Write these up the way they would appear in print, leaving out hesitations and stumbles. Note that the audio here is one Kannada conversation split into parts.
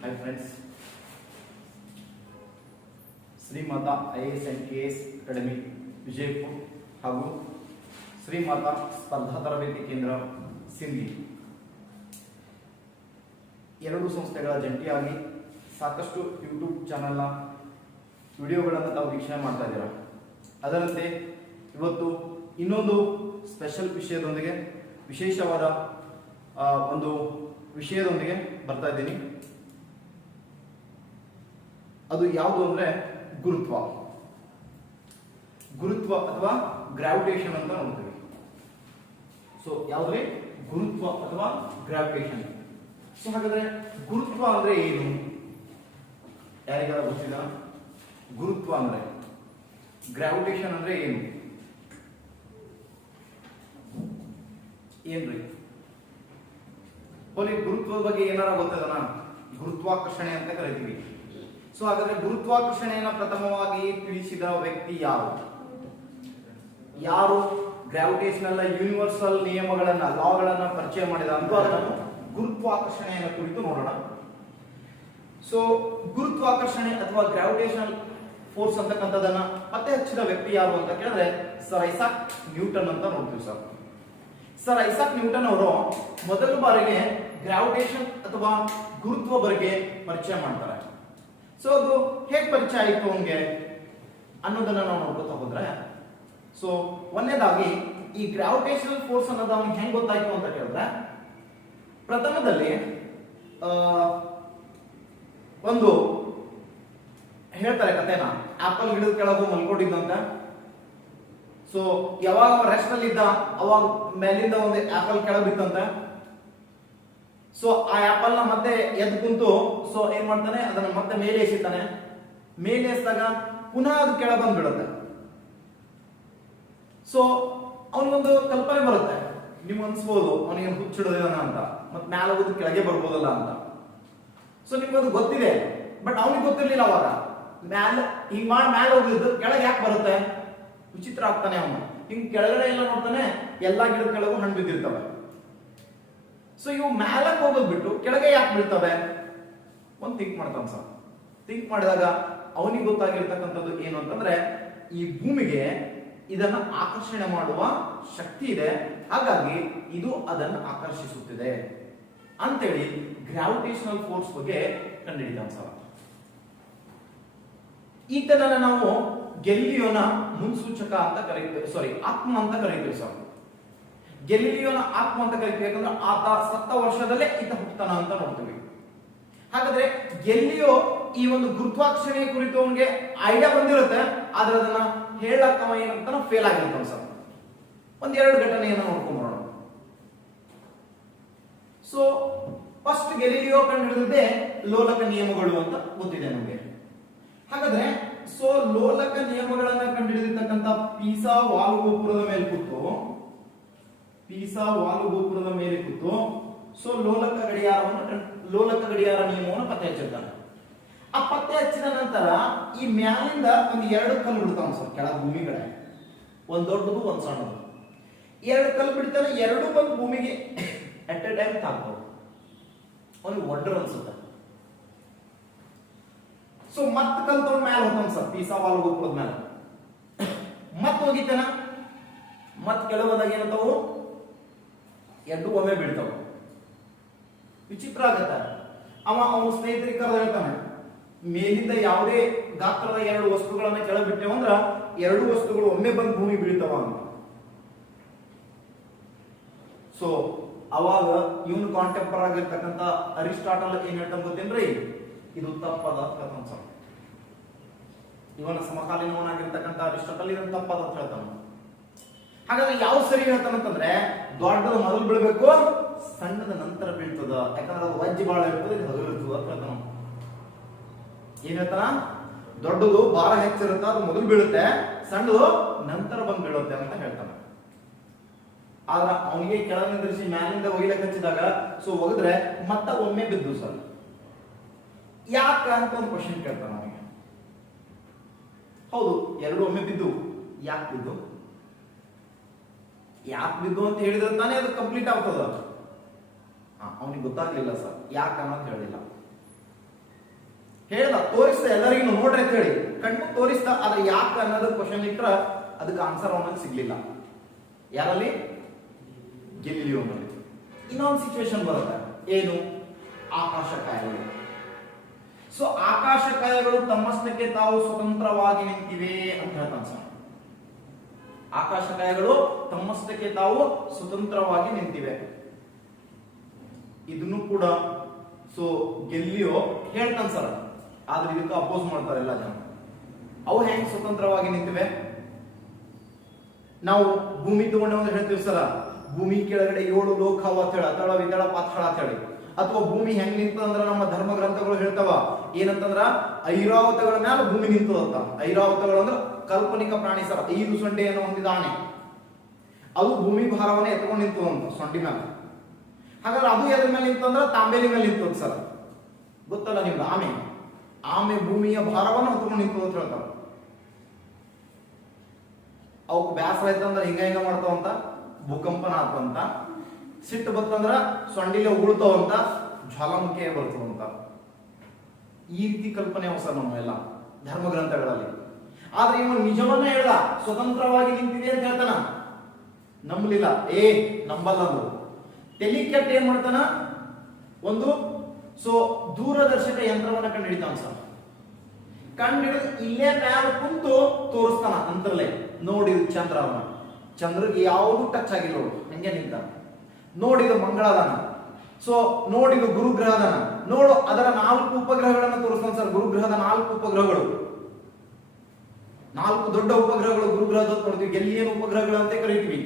Hi friends, Shrimata IAS and KS academy Vijayapura ಹಾಗೂ ಶ್ರೀಮಾತಾ ಸ್ಪರ್ಧಾ ತರಬೇತಿ ಕೇಂದ್ರ ಸಿಂಧಿ ಎರಡು ಸಂಸ್ಥೆಗಳ ಜಂಟಿಯಾಗಿ ಸಾಕಷ್ಟು ಯೂಟ್ಯೂಬ್ ಚಾನೆಲ್ನ ವಿಡಿಯೋಗಳನ್ನು ತಾವು ವೀಕ್ಷಣೆ ಮಾಡ್ತಾ ಇದ್ದೀರಾ. ಅದರಂತೆ ಇವತ್ತು ಇನ್ನೊಂದು ಸ್ಪೆಷಲ್ ವಿಷಯದೊಂದಿಗೆ ವಿಶೇಷವಾದ ಒಂದು ವಿಷಯದೊಂದಿಗೆ ಬರ್ತಾ ಇದ್ದೀನಿ. ಅದು ಯಾವುದು ಅಂದ್ರೆ ಗುರುತ್ವ ಅಥವಾ ಗ್ರಾವಿಟೇಷನ್ ಅಂತ ನೋಡ್ತೀವಿ. ಸೊ ಯಾವುದೇ ಗುರುತ್ವ ಅಥವಾ ಗ್ರಾವಿಟೇಷನ್. ಸೊ ಹಾಗಾದ್ರೆ ಗುರುತ್ವ ಅಂದ್ರೆ ಏನು? ಯಾರಿಗಾರ ಗೊತ್ತಿಲ್ಲ? ಗುರುತ್ವ ಅಂದ್ರೆ, ಗ್ರಾವಿಟೇಷನ್ ಅಂದ್ರೆ ಏನು? ಏನ್ರಿ ಪೊಲಿ ಗುರುತ್ವದ ಬಗ್ಗೆ ಏನಾರ ಗೊತ್ತದನ? ಗುರುತ್ವಾಕರ್ಷಣೆ ಅಂತ ಕರಿತೀವಿ. ಸೊ ಹಾಗಾದ್ರೆ ಗುರುತ್ವಾಕರ್ಷಣೆಯನ್ನ ಪ್ರಥಮವಾಗಿ ತಿಳಿಸಿದ ವ್ಯಕ್ತಿ ಯಾರು ಗ್ರಾವಿಟೇಷನಲ್ ಯೂನಿವರ್ಸಲ್ ನಿಯಮಗಳನ್ನ ಲಾಗಳನ್ನ ಪರಿಚಯ ಮಾಡಿದ ಅಂತ ಅದನ್ನು ಗುರುತ್ವಾಕರ್ಷಣೆಯನ್ನ ಕುರಿತು ನೋಡೋಣ. ಸೊ ಗುರುತ್ವಾಕರ್ಷಣೆ ಅಥವಾ ಗ್ರಾವಿಟೇಷನಲ್ ಫೋರ್ಸ್ ಅಂತಕ್ಕಂಥದನ್ನ ಪತ್ತೆ ಹಚ್ಚಿದ ವ್ಯಕ್ತಿ ಯಾರು ಅಂತ ಕೇಳಿದ್ರೆ ಸರ್ ಐಸಾಕ್ ನ್ಯೂಟನ್ ಅಂತ ನೋಡ್ತೀವಿ. ಸರ್ ಐಸಾಕ್ ನ್ಯೂಟನ್ ಅವರು ಮೊದಲ ಬಾರಿಗೆ ಗ್ರಾವಿಟೇಷನ್ ಅಥವಾ ಗುರುತ್ವ ಬಗ್ಗೆ ಪರಿಚಯ ಮಾಡ್ತಾರೆ. ಸೊ ಅದು ಹೇಗೆ ಪರಿಚಯ ಆಯಿತು ಅವನಿಗೆ ಅನ್ನೋದನ್ನ ನಾವು ನೋಡ್ಕೊತಾ ಹೋದ್ರೆ, ಸೊ ಒಂದನೇದಾಗಿ ಈ ಗ್ರಾವಿಟೇಷನಲ್ ಫೋರ್ಸ್ ಅನ್ನೋದು ಅವನಿಗೆ ಹೆಂಗ್ ಗೊತ್ತಾಯ್ತು ಅಂತ ಕೇಳಿದ್ರೆ, ಪ್ರಥಮದಲ್ಲಿ ಒಂದು ಹೇಳ್ತಾರೆ ಕಥೆನ. ಆಪಲ್ ಗಿಡದ ಕೆಳಗೂ ಮಲ್ಕೊಂಡಿದ್ದಂತ. ಸೊ ಯಾವಾಗ ರೆಸ್ಟ್ ಅಲ್ಲಿ ಇದ್ದ ಅವಾಗ ಮೇಲಿಂದ ಒಂದು ಆಪಲ್ ಕೆಳಗೆ ಬಿತ್ತಂತ. ಸೊ ಆ ಆಪಲ್ ನ ಮತ್ತೆ ಎದ್ದು ಕುಂತು ಸೊ ಏನ್ ಮಾಡ್ತಾನೆ, ಅದನ್ನ ಮತ್ತೆ ಮೇಲೆ ಎಸಿತಾನೆ. ಮೇಲೆ ಎಸಿದಾಗ ಪುನಃ ಅದು ಕೆಳ ಬಂದ್ಬಿಡುತ್ತೆ. ಸೊ ಅವನಿಗೊಂದು ಕಲ್ಪನೆ ಬರುತ್ತೆ, ನಿಮ್ಗೆ ಅನ್ಸ್ಬೋದು ಅವನಿಗೆ ಹುಚ್ಚಿಡೋದಿದಾನ ಅಂತ, ಮತ್ತೆ ಮ್ಯಾಲ ಹೋಗೋದು ಕೆಳಗೆ ಬರ್ಬೋದಲ್ಲ ಅಂತ. ಸೊ ನಿಮ್ಗದು ಗೊತ್ತಿದೆ, ಬಟ್ ಅವನಿಗೆ ಗೊತ್ತಿರ್ಲಿಲ್ಲ ಅವಾಗ. ಹಿಂಗ್ ಮಾಡಿ ಮ್ಯಾಲ ಹೋಗಿದ್ದು ಕೆಳಗೆ ಯಾಕೆ ಬರುತ್ತೆ? ವಿಚಿತ್ರ ಆಗ್ತಾನೆ ಅವನು. ಹಿಂಗ್ ಕೆಳಗಡೆ ಎಲ್ಲ ನೋಡ್ತಾನೆ, ಎಲ್ಲಾ ಗಿಡದ ಕೆಳಗೂ ಹಣ್ಣು ಬಿದ್ದಿರ್ತವೆ. ಸೊ ಇವು ಮ್ಯಾಲಕ್ಕೆ ಹೋಗೋದ್ ಬಿಟ್ಟು ಕೆಳಗೆ ಯಾಕೆ ಬೀಳ್ತವೆ? ಒಂದು ಥಿಂಕ್ ಮಾಡ್ತಾನೆ ಸರ್. ಥಿಂಕ್ ಮಾಡಿದಾಗ ಅವನಿಗೆ ಗೊತ್ತಾಗಿರ್ತಕ್ಕಂಥದ್ದು ಏನು ಅಂತಂದ್ರೆ, ಈ ಭೂಮಿಗೆ ಇದನ್ನ ಆಕರ್ಷಣೆ ಮಾಡುವ ಶಕ್ತಿ ಇದೆ, ಹಾಗಾಗಿ ಇದು ಅದನ್ನು ಆಕರ್ಷಿಸುತ್ತಿದೆ ಅಂತೇಳಿ ಗ್ರಾವಿಟೇಷನಲ್ ಫೋರ್ಸ್ ಬಗ್ಗೆ ಕಂಡುಹಿಡಿತಾನೆ ಸರ್. ಈತನನ್ನ ನಾವು ಗೆಲಿಲಿಯೋನ ಮುನ್ಸೂಚಕ ಅಂತ ಕರೀತೀವಿ, ಆತ್ಮ ಅಂತ ಕರೀತೀವಿ ಸರ್. ಗೆಲಿಲಿಯೋನ ಆತ್ಮ ಅಂತ ಕರೀತೀವಿ, ಯಾಕಂದ್ರೆ ಆತ ಸತ್ತ ವರ್ಷದಲ್ಲೇ ಈತ ಹುಟ್ಟತಾನ ಅಂತ ನೋಡ್ತೀವಿ. ಹಾಗಾದ್ರೆ ಗೆಲಿಲಿಯೋ ಈ ಒಂದು ಗುರುತ್ವಾಕರ್ಷಣೆ ಕುರಿತು ಅವನಿಗೆ ಐಡಿಯಾ ಬಂದಿರುತ್ತೆ, ಆದ್ರೆ ಅದನ್ನ ಹೇಳಕ್ಕ ಏನಂತ ಫೇಲ್ ಆಗಿರ್ತಾನೆ ಸರ್. ಒಂದೆರಡು ಘಟನೆಯನ್ನ ನೋಡ್ಕೊಂಡ್ ಬರೋಣ. ಸೊ ಫಸ್ಟ್ ಗೆಲಿಲಿಯೋ ಕಂಡು ಹಿಡಿದಿದ್ದೆ ಲೋಲಕ ನಿಯಮಗಳು ಅಂತ ಗೊತ್ತಿದೆ ನಮಗೆ. ಹಾಗಾದ್ರೆ ಸೊ ಲೋಲಕ ನಿಯಮಗಳನ್ನ ಕಂಡುಹಿಡಿದಿರ್ತಕ್ಕಂಥ ಪೀಸಾ ವಾಲುಗೋಪುರದ ಮೇಲೆ ಕೂತು ಸೊ ಲೋಲಕ ಗಡಿಯಾರ ನಿಯಮವನ್ನು ಪತ್ತೆ ಹಚ್ಚಿರ್ತಾನೆ. ಆ ಪತ್ತೆ ಹಚ್ಚಿದ ನಂತರ ಈ ಮ್ಯಾಲಿಂದ ಒಂದು ಎರಡು ಕಲ್ಲು ಬಿಡ್ತಾವ ಸರ್ ಕೆಳ ಭೂಮಿ ಕಡೆ, ಒಂದ್ ದೊಡ್ಡದು ಒಂದ್ ಸಣ್ಣದು. ಎರಡು ಕಲ್ಲು ಬಿಡ್ತಾನೆ, ಎರಡು ಬಂದು ಭೂಮಿಗೆ ಅಟ್ ಎ ಟೈಮ್ ತಾಗ್ತಾವ. ಅವನಿಗೆ ವಂಡರ್ ಅನ್ಸುತ್ತೆ. ಸೊ ಮತ್ ಕಲ್ ತೊಗೊಂಡ್ ಮ್ಯಾಲ ಹೋಗ್ತಾನ ಸರ್, ಪೀಸಾ ವಾಲುಗೋಪುರದ ಮ್ಯಾಲ ಮತ್ ಹೋಗಿತ್ತಾನ. ಮತ್ ಕೆಲವೊಂದಾಗ ಏನಂತಾವು, ಎರಡು ಒಮ್ಮೆ ಬೀಳ್ತಾವ. ವಿಚಿತ್ರ ಆಗತ್ತ. ಅವನ ಸ್ನೇಹಿತರಿಗೆ ಕರೆದು ಹೇಳ್ತಾನೆ, ಮೇಲಿಂದ ಯಾವುದೇ ಗಾತ್ರದ ಎರಡು ವಸ್ತುಗಳನ್ನ ಕೆಳಗೆ ಬಿಟ್ಟೇವಂದ್ರ ಎರಡು ವಸ್ತುಗಳು ಒಮ್ಮೆ ಬಂದು ಭೂಮಿ ಬೀಳ್ತಾವ ಅಂತ. ಸೊ ಅವಾಗ ಇವನು ಕಾಂಟೆಂಪರ್ ಆಗಿರ್ತಕ್ಕಂಥ ಅರಿಸ್ಟಾಟಲ್ ಏನ್ ಹೇಳ್ತಾನೆ ಗೊತ್ತೇನ್ರಿ, ಇದು ತಪ್ಪದ ಅಂತ. ಇವನ ಸಮಕಾಲೀನವನಾಗಿರ್ತಕ್ಕಂಥ ಅರಿಸ್ಟಾಟಲ್ ಇದನ್ನು ತಪ್ಪದ ಅಂತ ಹೇಳ್ತಾನ. ಹಾಗಾದ್ರೆ ಯಾವ ಸರಿ ಹೇಳ್ತಾನಂತಂದ್ರೆ, ದೊಡ್ಡದು ಮೊದಲು ಬೀಳ್ಬೇಕು, ಸಣ್ಣದ ನಂತರ ಬೀಳ್ತದ, ಯಾಕಂದ್ರೆ ಅದು ವಜ್ಜಿ ಬಾಳ ಇರ್ತದೆ, ಇದು ಹಗುಲಿರ್ತದ ಅಂತ ಹೇಳ್ತಾನ. ಏನ್ ಹೇಳ್ತಾನ, ದೊಡ್ಡದು ಭಾರ ಹೆಚ್ಚಿರುತ್ತ, ಅದು ಮೊದಲು ಬೀಳುತ್ತೆ, ಸಣ್ಣದು ನಂತರ ಬಂದು ಬೀಳುತ್ತೆ ಅಂತ ಹೇಳ್ತಾನ. ಆದ್ರ ಅವನಿಗೆ ಕೆಳಗೆ ನಿಂದ್ರಿಸಿ ಮ್ಯಾಲಿಂದ ಒಯ್ಲಕ್ಕೆ ಹಚ್ಚಿದಾಗ ಸೊ ಒಗದ್ರೆ ಮತ್ತ ಒಮ್ಮೆ ಬಿದ್ದು ಸರ್. ಯಾಕ ಅಂತ ಒಂದು ಕ್ವಶನ್ ಕೇಳ್ತಾನ ಅವನಿಗೆ. ಹೌದು, ಎರಡು ಒಮ್ಮೆ ಬಿದ್ದು, ಯಾಕೆ ಬಿದ್ದು ಅಂತ ಹೇಳಿದ್ರೆ ತಾನೇ ಅದು ಕಂಪ್ಲೀಟ್ ಆಗ್ತದ. ಅವನಿಗೆ ಗೊತ್ತಾಗ್ಲಿಲ್ಲ ಸರ್, ಯಾಕೆ ಅನ್ನೋದು ಹೇಳಿಲ್ಲ. ಹೇಳ್ದ, ತೋರಿಸ್ದ ಎಲ್ಲರಿಗೂ ನೋಡ್ರಿ ಅಂತ ಹೇಳಿ ಕಣ್ಣು ತೋರಿಸ್ದ. ಆದ್ರೆ ಯಾಕೆ ಅನ್ನೋದು ಕ್ವಶನ್ ಇಟ್ರ ಅದಕ್ಕೆ ಆನ್ಸರ್ ಅವನಿಗೆ ಸಿಗ್ಲಿಲ್ಲ. ಯಾರಲ್ಲಿ? ಗೆಲಿಲಿಯೋನಲ್ಲಿ. ಇನ್ನೊಂದು ಸಿಚುವೇಶನ್ ಬರುತ್ತೆ, ಏನು? ಆಕಾಶಕಾಯಗಳು. ಸೊ ಆಕಾಶಕಾಯಗಳು ತಮ್ಮಷ್ಟಕ್ಕೆ ತಾವು ಸ್ವತಂತ್ರವಾಗಿ ನಿಂತಿವೆ ಅಂತ ಹೇಳ್ತಾನೆ ಸರ್. ಆಕಾಶಕಾಯಗಳು ತಮ್ಮಷ್ಟಕ್ಕೆ ತಾವು ಸ್ವತಂತ್ರವಾಗಿ ನಿಂತಿವೆ. ಇದನ್ನು ಕೂಡ ಸೊ ಗೆಲ್ಲಿಯೋ ಹೇಳ್ತಾನೆ ಸರ್. ಆದ್ರೆ ಇದಕ್ಕೆ ಅಪೋಸ್ ಮಾಡ್ತಾರೆ ಎಲ್ಲ ಜನ. ಅವು ಹೆಂಗ್ ಸ್ವತಂತ್ರವಾಗಿ ನಿಂತಿವೆ? ನಾವು ಭೂಮಿ ತಗೊಂಡು ಹೇಳ್ತೀವಿ ಸರ, ಭೂಮಿ ಕೆಳಗಡೆ 7 ಲೋಕ ಅಂತ ಹೇಳಿ, ಅತಳ ವಿತಳ ಪಾತಾಳ ಅಂತ ಹೇಳಿ. ಅಥವಾ ಭೂಮಿ ಹೆಂಗ್ ನಿಂತದಂದ್ರ ನಮ್ಮ ಧರ್ಮ ಗ್ರಂಥಗಳು ಹೇಳ್ತಾವ ಏನಂತಂದ್ರ ಐರಾವತಗಳ ಮೇಲೆ ಭೂಮಿ ನಿಂತದಂತ. ಐರಾವತಗಳು ಅಂದ್ರೆ ಕಾಲ್ಪನಿಕ ಪ್ರಾಣಿ ಸರ್. 5 ಸೊಂಡೆಯನ್ನು ಹೊಂದಿದ ಆನೆ, ಅದು ಭೂಮಿ ಭಾರವನ್ನ ಎತ್ಕೊಂಡು ನಿಂತದಂತ ಸೊಂಡಿ ಮೇಲೆ. ಹಾಗಾದ್ರೆ ಅದು ಎದ್ರ ಮೇಲೆ ನಿಂತಂದ್ರ ತಾಂಬೇಲಿ ಮೇಲೆ ನಿಂತದ ಸರ್. ಗೊತ್ತಲ್ಲ ನಿಮ್ಗೆ? ಆಮೆ ಭೂಮಿಯ ಭಾರವನ್ನು ಹೊತ್ಕೊಂಡು ನಿಂತದ ಅಂತ ಹೇಳ್ತಾರ. ಅವಕ್ಕೆ ಬ್ಯಾಸರ ಆಯ್ತಂದ್ರ ಹಿಂಗ ಮಾಡ್ತಾವಂತ, ಭೂಕಂಪನ ಆತಂತ. ಸಿಟ್ಟು ಬತ್ತಂದ್ರ ಸೊಂಡಿಲೆ ಉಗುಳ್ತಾವಂತ, ಜ್ವಾಲಾಮುಖಿಯೇ ಬರ್ತವಂತ. ಈ ರೀತಿ ಕಲ್ಪನೆ ಹೊಸ ನಮ್ಮೆಲ್ಲ ಧರ್ಮ ಗ್ರಂಥಗಳಲ್ಲಿ. ಆದ್ರೆ ಇವನು ನಿಜವನ್ನ ಹೇಳ್ದ, ಸ್ವತಂತ್ರವಾಗಿ ನಿಂತಿದೆ ಅಂತ ಹೇಳ್ತಾನ. ನಂಬಲಿಲ್ಲ, ನಂಬಲ್ಲ ಅಂದ್ರು. ತಲಿ ಕೆಟ್ಟ ಏನ್ ಮಾಡ್ತಾನ, ಒಂದು ಸೊ ದೂರದರ್ಶಕ ಯಂತ್ರವನ್ನ ಕಂಡು ಹಿಡಿತಾನ ಸರ್. ಕಂಡು ಹಿಡಿದು ಇಲ್ಲೇ ಮ್ಯಾಲ ಕುಂತು ತೋರಿಸ್ತಾನ ಅಂತರ್ಲೆ. ನೋಡಿದು ಚಂದ್ರವನ್ನ, ಚಂದ್ರಗೆ ಯಾವುದು ಟಚ್ ಆಗಿಲ್ಲ, ಹಂಗೆ ನಿಂತ. ನೋಡಿದು ಮಂಗಳದಾನ, ಸೊ ನೋಡಿದು ಗುರುಗ್ರಹದನ, ನೋಡು ಅದರ 4 ಉಪಗ್ರಹಗಳನ್ನು ತೋರಿಸ್ತಾನೆ ಸರ್. ಗುರುಗ್ರಹದ 4 ಉಪಗ್ರಹಗಳು, 4 ದೊಡ್ಡ ಉಪಗ್ರಹಗಳು ಗುರುಗ್ರಹದ ನೋಡ್ತೀವಿ. ಗೆಲಿಯನ್ ಉಪಗ್ರಹಗಳು ಅಂತ ಕರಿತೀವಿ.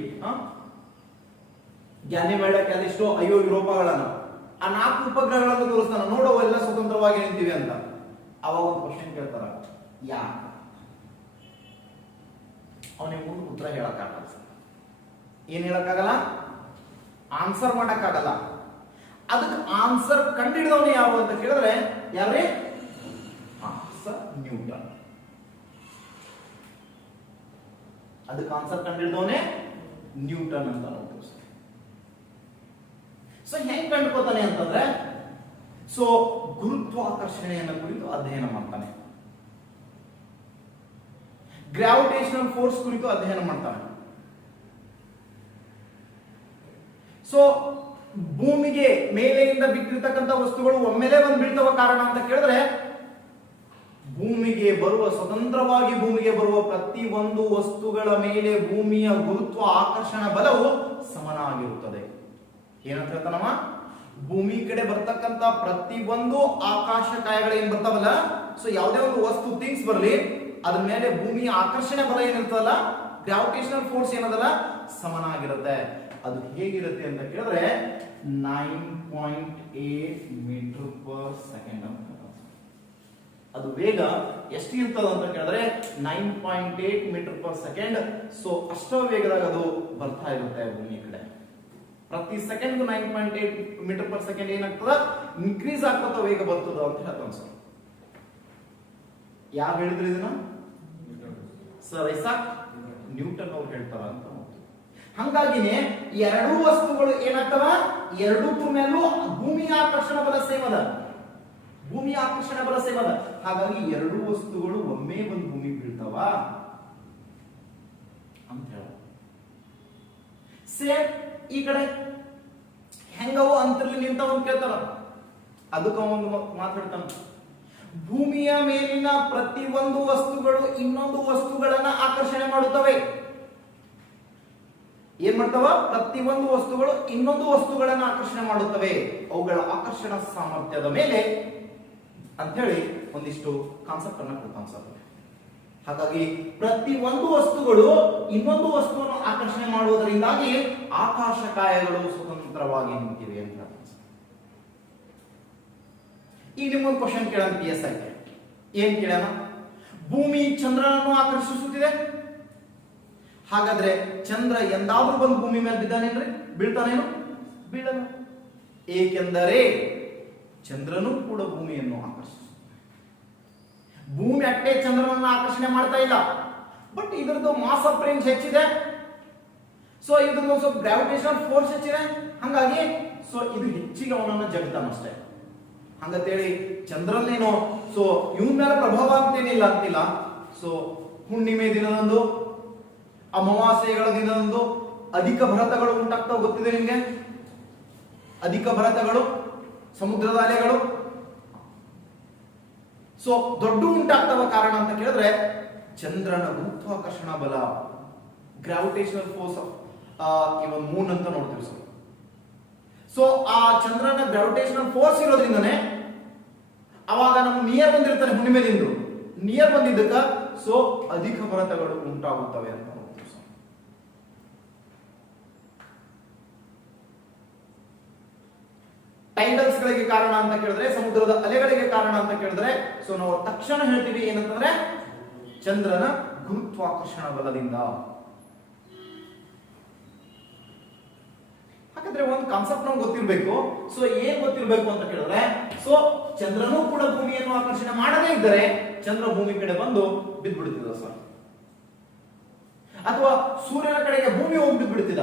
ಗ್ಯಾನಿಮೇಡ, ಕ್ಯಾಲಿಸ್ಟೋ, ಅಯ್ಯೋ ಯುರೋಪಗಳನ್ನ, ಆ 4 ಉಪಗ್ರಹಗಳನ್ನು ತೋರಿಸ್ತಾನ. ನೋಡು ಅವೆಲ್ಲ ಸ್ವತಂತ್ರವಾಗಿ ನಿಂತಿವೆ ಅಂತ. ಅವಾಗ ಒಂದು ಕ್ವಶನ್ ಕೇಳ್ತಾರ, ಯಾಕೆ? ಅವನಿಗೆ ಮುಂದೆ ಉತ್ತರ ಹೇಳಕ್ಕಾಗಲ್ಲ. ಏನ್ ಹೇಳಕ್ಕಾಗಲ್ಲ? ಆನ್ಸರ್ ಮಾಡಕ್ಕಾಗಲ್ಲ. ಅದಕ್ಕೆ ಆನ್ಸರ್ ಕಂಡಿಡಿದವನು ಯಾರು ಅಂತ ಕೇಳಿದ್ರೆ ಯಾರೇ? Sir Newton. ಅದಕ್ಕೆ ಆನ್ಸರ್ ಕಂಡಿಡಿದವನೇ ನ್ಯೂಟನ್ ಅಂತ ನೋಡ್ತೀವಿ. ಸೊ ಹೆಂಗ್ ಕಂಡುಕೋತಾನೆ ಅಂತಂದ್ರೆ, ಸೊ ಗುರುತ್ವಾಕರ್ಷಣೆಯನ್ನು ಕುರಿತು ಅಧ್ಯಯನ ಮಾಡ್ತಾನೆ, ಗ್ರಾವಿಟೇಷನಲ್ ಫೋರ್ಸ್ ಕುರಿತು ಅಧ್ಯಯನ ಮಾಡ್ತಾನೆ. ಸೊ ಭೂಮಿಗೆ ಮೇಲೆಯಿಂದ ಬಿಟ್ಟಿರ್ತಕ್ಕಂಥ ವಸ್ತುಗಳು ಒಮ್ಮೆಲೆ ಬಂದು ಬೀಳ್ತವ ಕಾರಣ ಅಂತ ಕೇಳಿದ್ರೆ, ಭೂಮಿಗೆ ಬರುವ ಸ್ವತಂತ್ರವಾಗಿ ಭೂಮಿಗೆ ಬರುವ ಪ್ರತಿ ಒಂದು ವಸ್ತುಗಳ ಮೇಲೆ ಭೂಮಿಯ ಗುರುತ್ವ ಆಕರ್ಷಣ ಬಲವು ಸಮನಾಗಿರುತ್ತದೆ. ಏನಂತ ಹೇಳ್ತಾನವ? ಭೂಮಿ ಕಡೆ ಬರ್ತಕ್ಕಂಥ ಪ್ರತಿ ಒಂದು ಆಕಾಶಕಾಯಗಳು ಏನ್ ಬರ್ತಾವಲ್ಲ, ಸೊ ಯಾವುದೇ ಒಂದು ವಸ್ತು ಥಿಂಗ್ಸ್ ಬರಲಿ, ಅದ್ರ ಮೇಲೆ ಭೂಮಿಯ ಆಕರ್ಷಣೆ ಬಲ ಏನಿರ್ತದಲ್ಲ, ಗ್ರಾವಿಟೇಷನಲ್ ಫೋರ್ಸ್ ಏನದಲ್ಲ, ಸಮನಾಗಿರುತ್ತೆ. ಅದು ಹೇಗಿರುತ್ತೆ ಅಂತ ಕೇಳಿದ್ರೆ 9.8 ಮೀಟರ್ ಪರ್ ಸೆಕೆಂಡ್ ಅಂತ. ಅದು ವೇಗ ಎಷ್ಟು ಇರ್ತದ ಅಂತ ಕೇಳಿದ್ರೆ 9.8 ಮೀಟರ್ ಪರ್ ಸೆಕೆಂಡ್. ಸೊ ಅಷ್ಟೋ ವೇಗದಾಗ ಅದು ಬರ್ತಾ ಇರುತ್ತೆ ಭೂಮಿ ಕಡೆ. ಪ್ರತಿ ಸೆಕೆಂಡ್ 9.8 ಮೀಟರ್ ಪರ್ ಸೆಕೆಂಡ್ ಏನಾಗ್ತದ, ಇನ್ಕ್ರೀಸ್ ಆಗ್ತದ, ವೇಗ ಬರ್ತದ ಅಂತ ಹೇಳ್ತಾನೆ ಸರ್. ಯಾರು ಹೇಳಿದ್ರು ಇದನ್ನ? ಸರ್ ಐಸಾಕ್ ನ್ಯೂಟನ್ ಅವ್ರು ಹೇಳ್ತಾರ ಅಂತ. ಹಂಗಾಗಿನೇ ಎರಡೂ ವಸ್ತುಗಳು ಏನಾಗ್ತವ, ಎರಡಕ್ಕೂ ಮೇಲೂ ಭೂಮಿಯ ಆಕರ್ಷಣ ಬಲ ಸೇಮ್ ಅದ, ಭೂಮಿಯ ಆಕರ್ಷಣ ಬಲ ಸೇಮ್ ಅದ. ಹಾಗಾಗಿ ಎರಡೂ ವಸ್ತುಗಳು ಒಮ್ಮೆ ಬಂದು ಭೂಮಿ ಬೀಳ್ತಾವ ಅಂತ ಹೇಳ. ಸೇಮ್ ಈ ಕಡೆ ಹೆಂಗವು ಅಂತರ್ಲಿ ನಿಂತವ ಕೇಳ್ತಾರ. ಅದಕ್ಕ ಒಂದು ಮಾತಾಡ್ತಾನ, ಭೂಮಿಯ ಮೇಲಿನ ಪ್ರತಿ ಒಂದು ವಸ್ತುಗಳು ಇನ್ನೊಂದು ವಸ್ತುಗಳನ್ನ ಆಕರ್ಷಣೆ ಮಾಡುತ್ತವೆ. ಏನ್ ಮಾಡ್ತಾವ? ಪ್ರತಿ ಒಂದು ವಸ್ತುಗಳು ಇನ್ನೊಂದು ವಸ್ತುಗಳನ್ನ ಆಕರ್ಷಣೆ ಮಾಡುತ್ತವೆ, ಅವುಗಳ ಆಕರ್ಷಣ ಸಾಮರ್ಥ್ಯದ ಮೇಲೆ ಅಂತ ಹೇಳಿ ಒಂದಿಷ್ಟು ಕಾನ್ಸೆಪ್ಟ್ ಅನ್ನ ಕೊಡ್ತಾನೆ ಸರ್. ಹಾಗಾಗಿ ಪ್ರತಿ ಒಂದು ವಸ್ತುಗಳು ಇನ್ನೊಂದು ವಸ್ತುವನ್ನು ಆಕರ್ಷಣೆ ಮಾಡುವುದರಿಂದಾಗಿ ಆಕಾಶಕಾಯಗಳು ಸ್ವತಂತ್ರವಾಗಿ ನಿಂತಿವೆ ಅಂತ ಹೇಳ್ತಾನೆ ಸರ್. ಈಗ ನಿಮ್ಮೊಂದು ಕ್ವಶನ್ ಕೇಳೋಣ PSI. ಏನ್ ಕೇಳೋಣ? ಭೂಮಿ ಚಂದ್ರನನ್ನು ಆಕರ್ಷಿಸುತ್ತಿದೆ. ಹಾಗಾದ್ರೆ ಚಂದ್ರ ಎಂದಾದ್ರೂ ಬಂದು ಭೂಮಿ ಮೇಲೆ ಬಿದ್ದಾನೇನ್ರಿ? ಬೀಳ್ತಾನೇನು? ಬೀಳಲ್ಲ. ಏಕೆಂದರೆ ಚಂದ್ರನು ಕೂಡ ಭೂಮಿಯನ್ನು ಆಕರ್ಷಿಸುತ್ತೆ. ಭೂಮಿ ಅಟ್ಟೆ ಚಂದ್ರನನ್ನು ಆಕರ್ಷಣೆ ಮಾಡ್ತಾ ಇಲ್ಲ, ಬಟ್ ಇದರದ್ದು ಮಾಸ್ ಆಫ್ ರೇಂಜ್ ಹೆಚ್ಚಿದೆ. ಸೊ ಇದ್ರದ್ದು ಸ್ವಲ್ಪ ಗ್ರಾವಿಟೇಷನಲ್ ಫೋರ್ಸ್ ಹೆಚ್ಚಿದೆ. ಹಂಗಾಗಿ ಸೊ ಇದು ಹೆಚ್ಚಿಗೆ ಅವನನ್ನು ಜಗತ್ತಾನಷ್ಟೇ. ಹಂಗಂತೇಳಿ ಚಂದ್ರನೇನೋ ಸೊ ಇವನ್ ಮೇಲೆ ಪ್ರಭಾವ ಅಂತೇನಿಲ್ಲ ಅಂತಿಲ್ಲ. ಸೊ ಹುಣ್ಣಿಮೆ ದಿನದಂದು, ಅಮಾವಾಸ್ಯೆಗಳ ದಿನದಂದು ಅಧಿಕ ಭರತಗಳು ಉಂಟಾಗ್ತಾವ, ಗೊತ್ತಿದೆ ನಿಮ್ಗೆ? ಅಧಿಕ ಭರತಗಳು, ಸಮುದ್ರದ ಅಲೆಗಳು ಸೊ ದೊಡ್ಡ ಉಂಟಾಗ್ತವ. ಕಾರಣ ಅಂತ ಕೇಳಿದ್ರೆ ಚಂದ್ರನ ಗುರುತ್ವಾಕರ್ಷಣ ಬಲ, gravitational force of even Moon ಅಂತ ನೋಡ್ತೀವಿ ಸರ್. ಸೊ ಆ ಚಂದ್ರನ ಗ್ರಾವಿಟೇಷನಲ್ ಫೋರ್ಸ್ ಇರೋದ್ರಿಂದನೇ ಅವಾಗ ನಮ್ಮ ನಿಯರ್ ಬಂದಿರ್ತಾನೆ ಹುಣ್ಣಿಮೆದಿಂದ, ನಿಯರ್ ಬಂದಿದ್ದಕ್ಕ ಸೊ ಅಧಿಕ ಭರತಗಳು ಉಂಟಾಗುತ್ತವೆ ಅಂತ ನೋಡ್ತೀವಿ ಸರ್. ಟೈಡಲ್ಸ್ ಗಳಿಗೆ ಕಾರಣ ಅಂತ ಕೇಳಿದ್ರೆ, ಸಮುದ್ರದ ಅಲೆಗಳಿಗೆ ಕಾರಣ ಅಂತ ಕೇಳಿದ್ರೆ ಸೊ ನಾವು ತಕ್ಷಣ ಹೇಳ್ತೀವಿ ಏನಂತಂದ್ರೆ ಚಂದ್ರನ ಗುರುತ್ವಾಕರ್ಷಣ ಬಲದಿಂದ. ಹಾಗಾದ್ರೆ ಒಂದು ಕಾನ್ಸೆಪ್ಟ್ ನಮ್ಗೆ ಗೊತ್ತಿರಬೇಕು. ಸೊ ಏನ್ ಗೊತ್ತಿರಬೇಕು ಅಂತ ಕೇಳಿದ್ರೆ, ಸೊ ಚಂದ್ರನೂ ಕೂಡ ಭೂಮಿಯನ್ನು ಆಕರ್ಷಣೆ ಮಾಡದೇ ಇದ್ದರೆ ಚಂದ್ರ ಭೂಮಿ ಕಡೆ ಬಂದು ಬಿದ್ದ್ಬಿಡ್ತಿದ ಸರ್, ಅಥವಾ ಸೂರ್ಯನ ಕಡೆಗೆ ಭೂಮಿ ಹೋಗಿ ಬಿದ್ದ್ಬಿಡ್ತಿದ.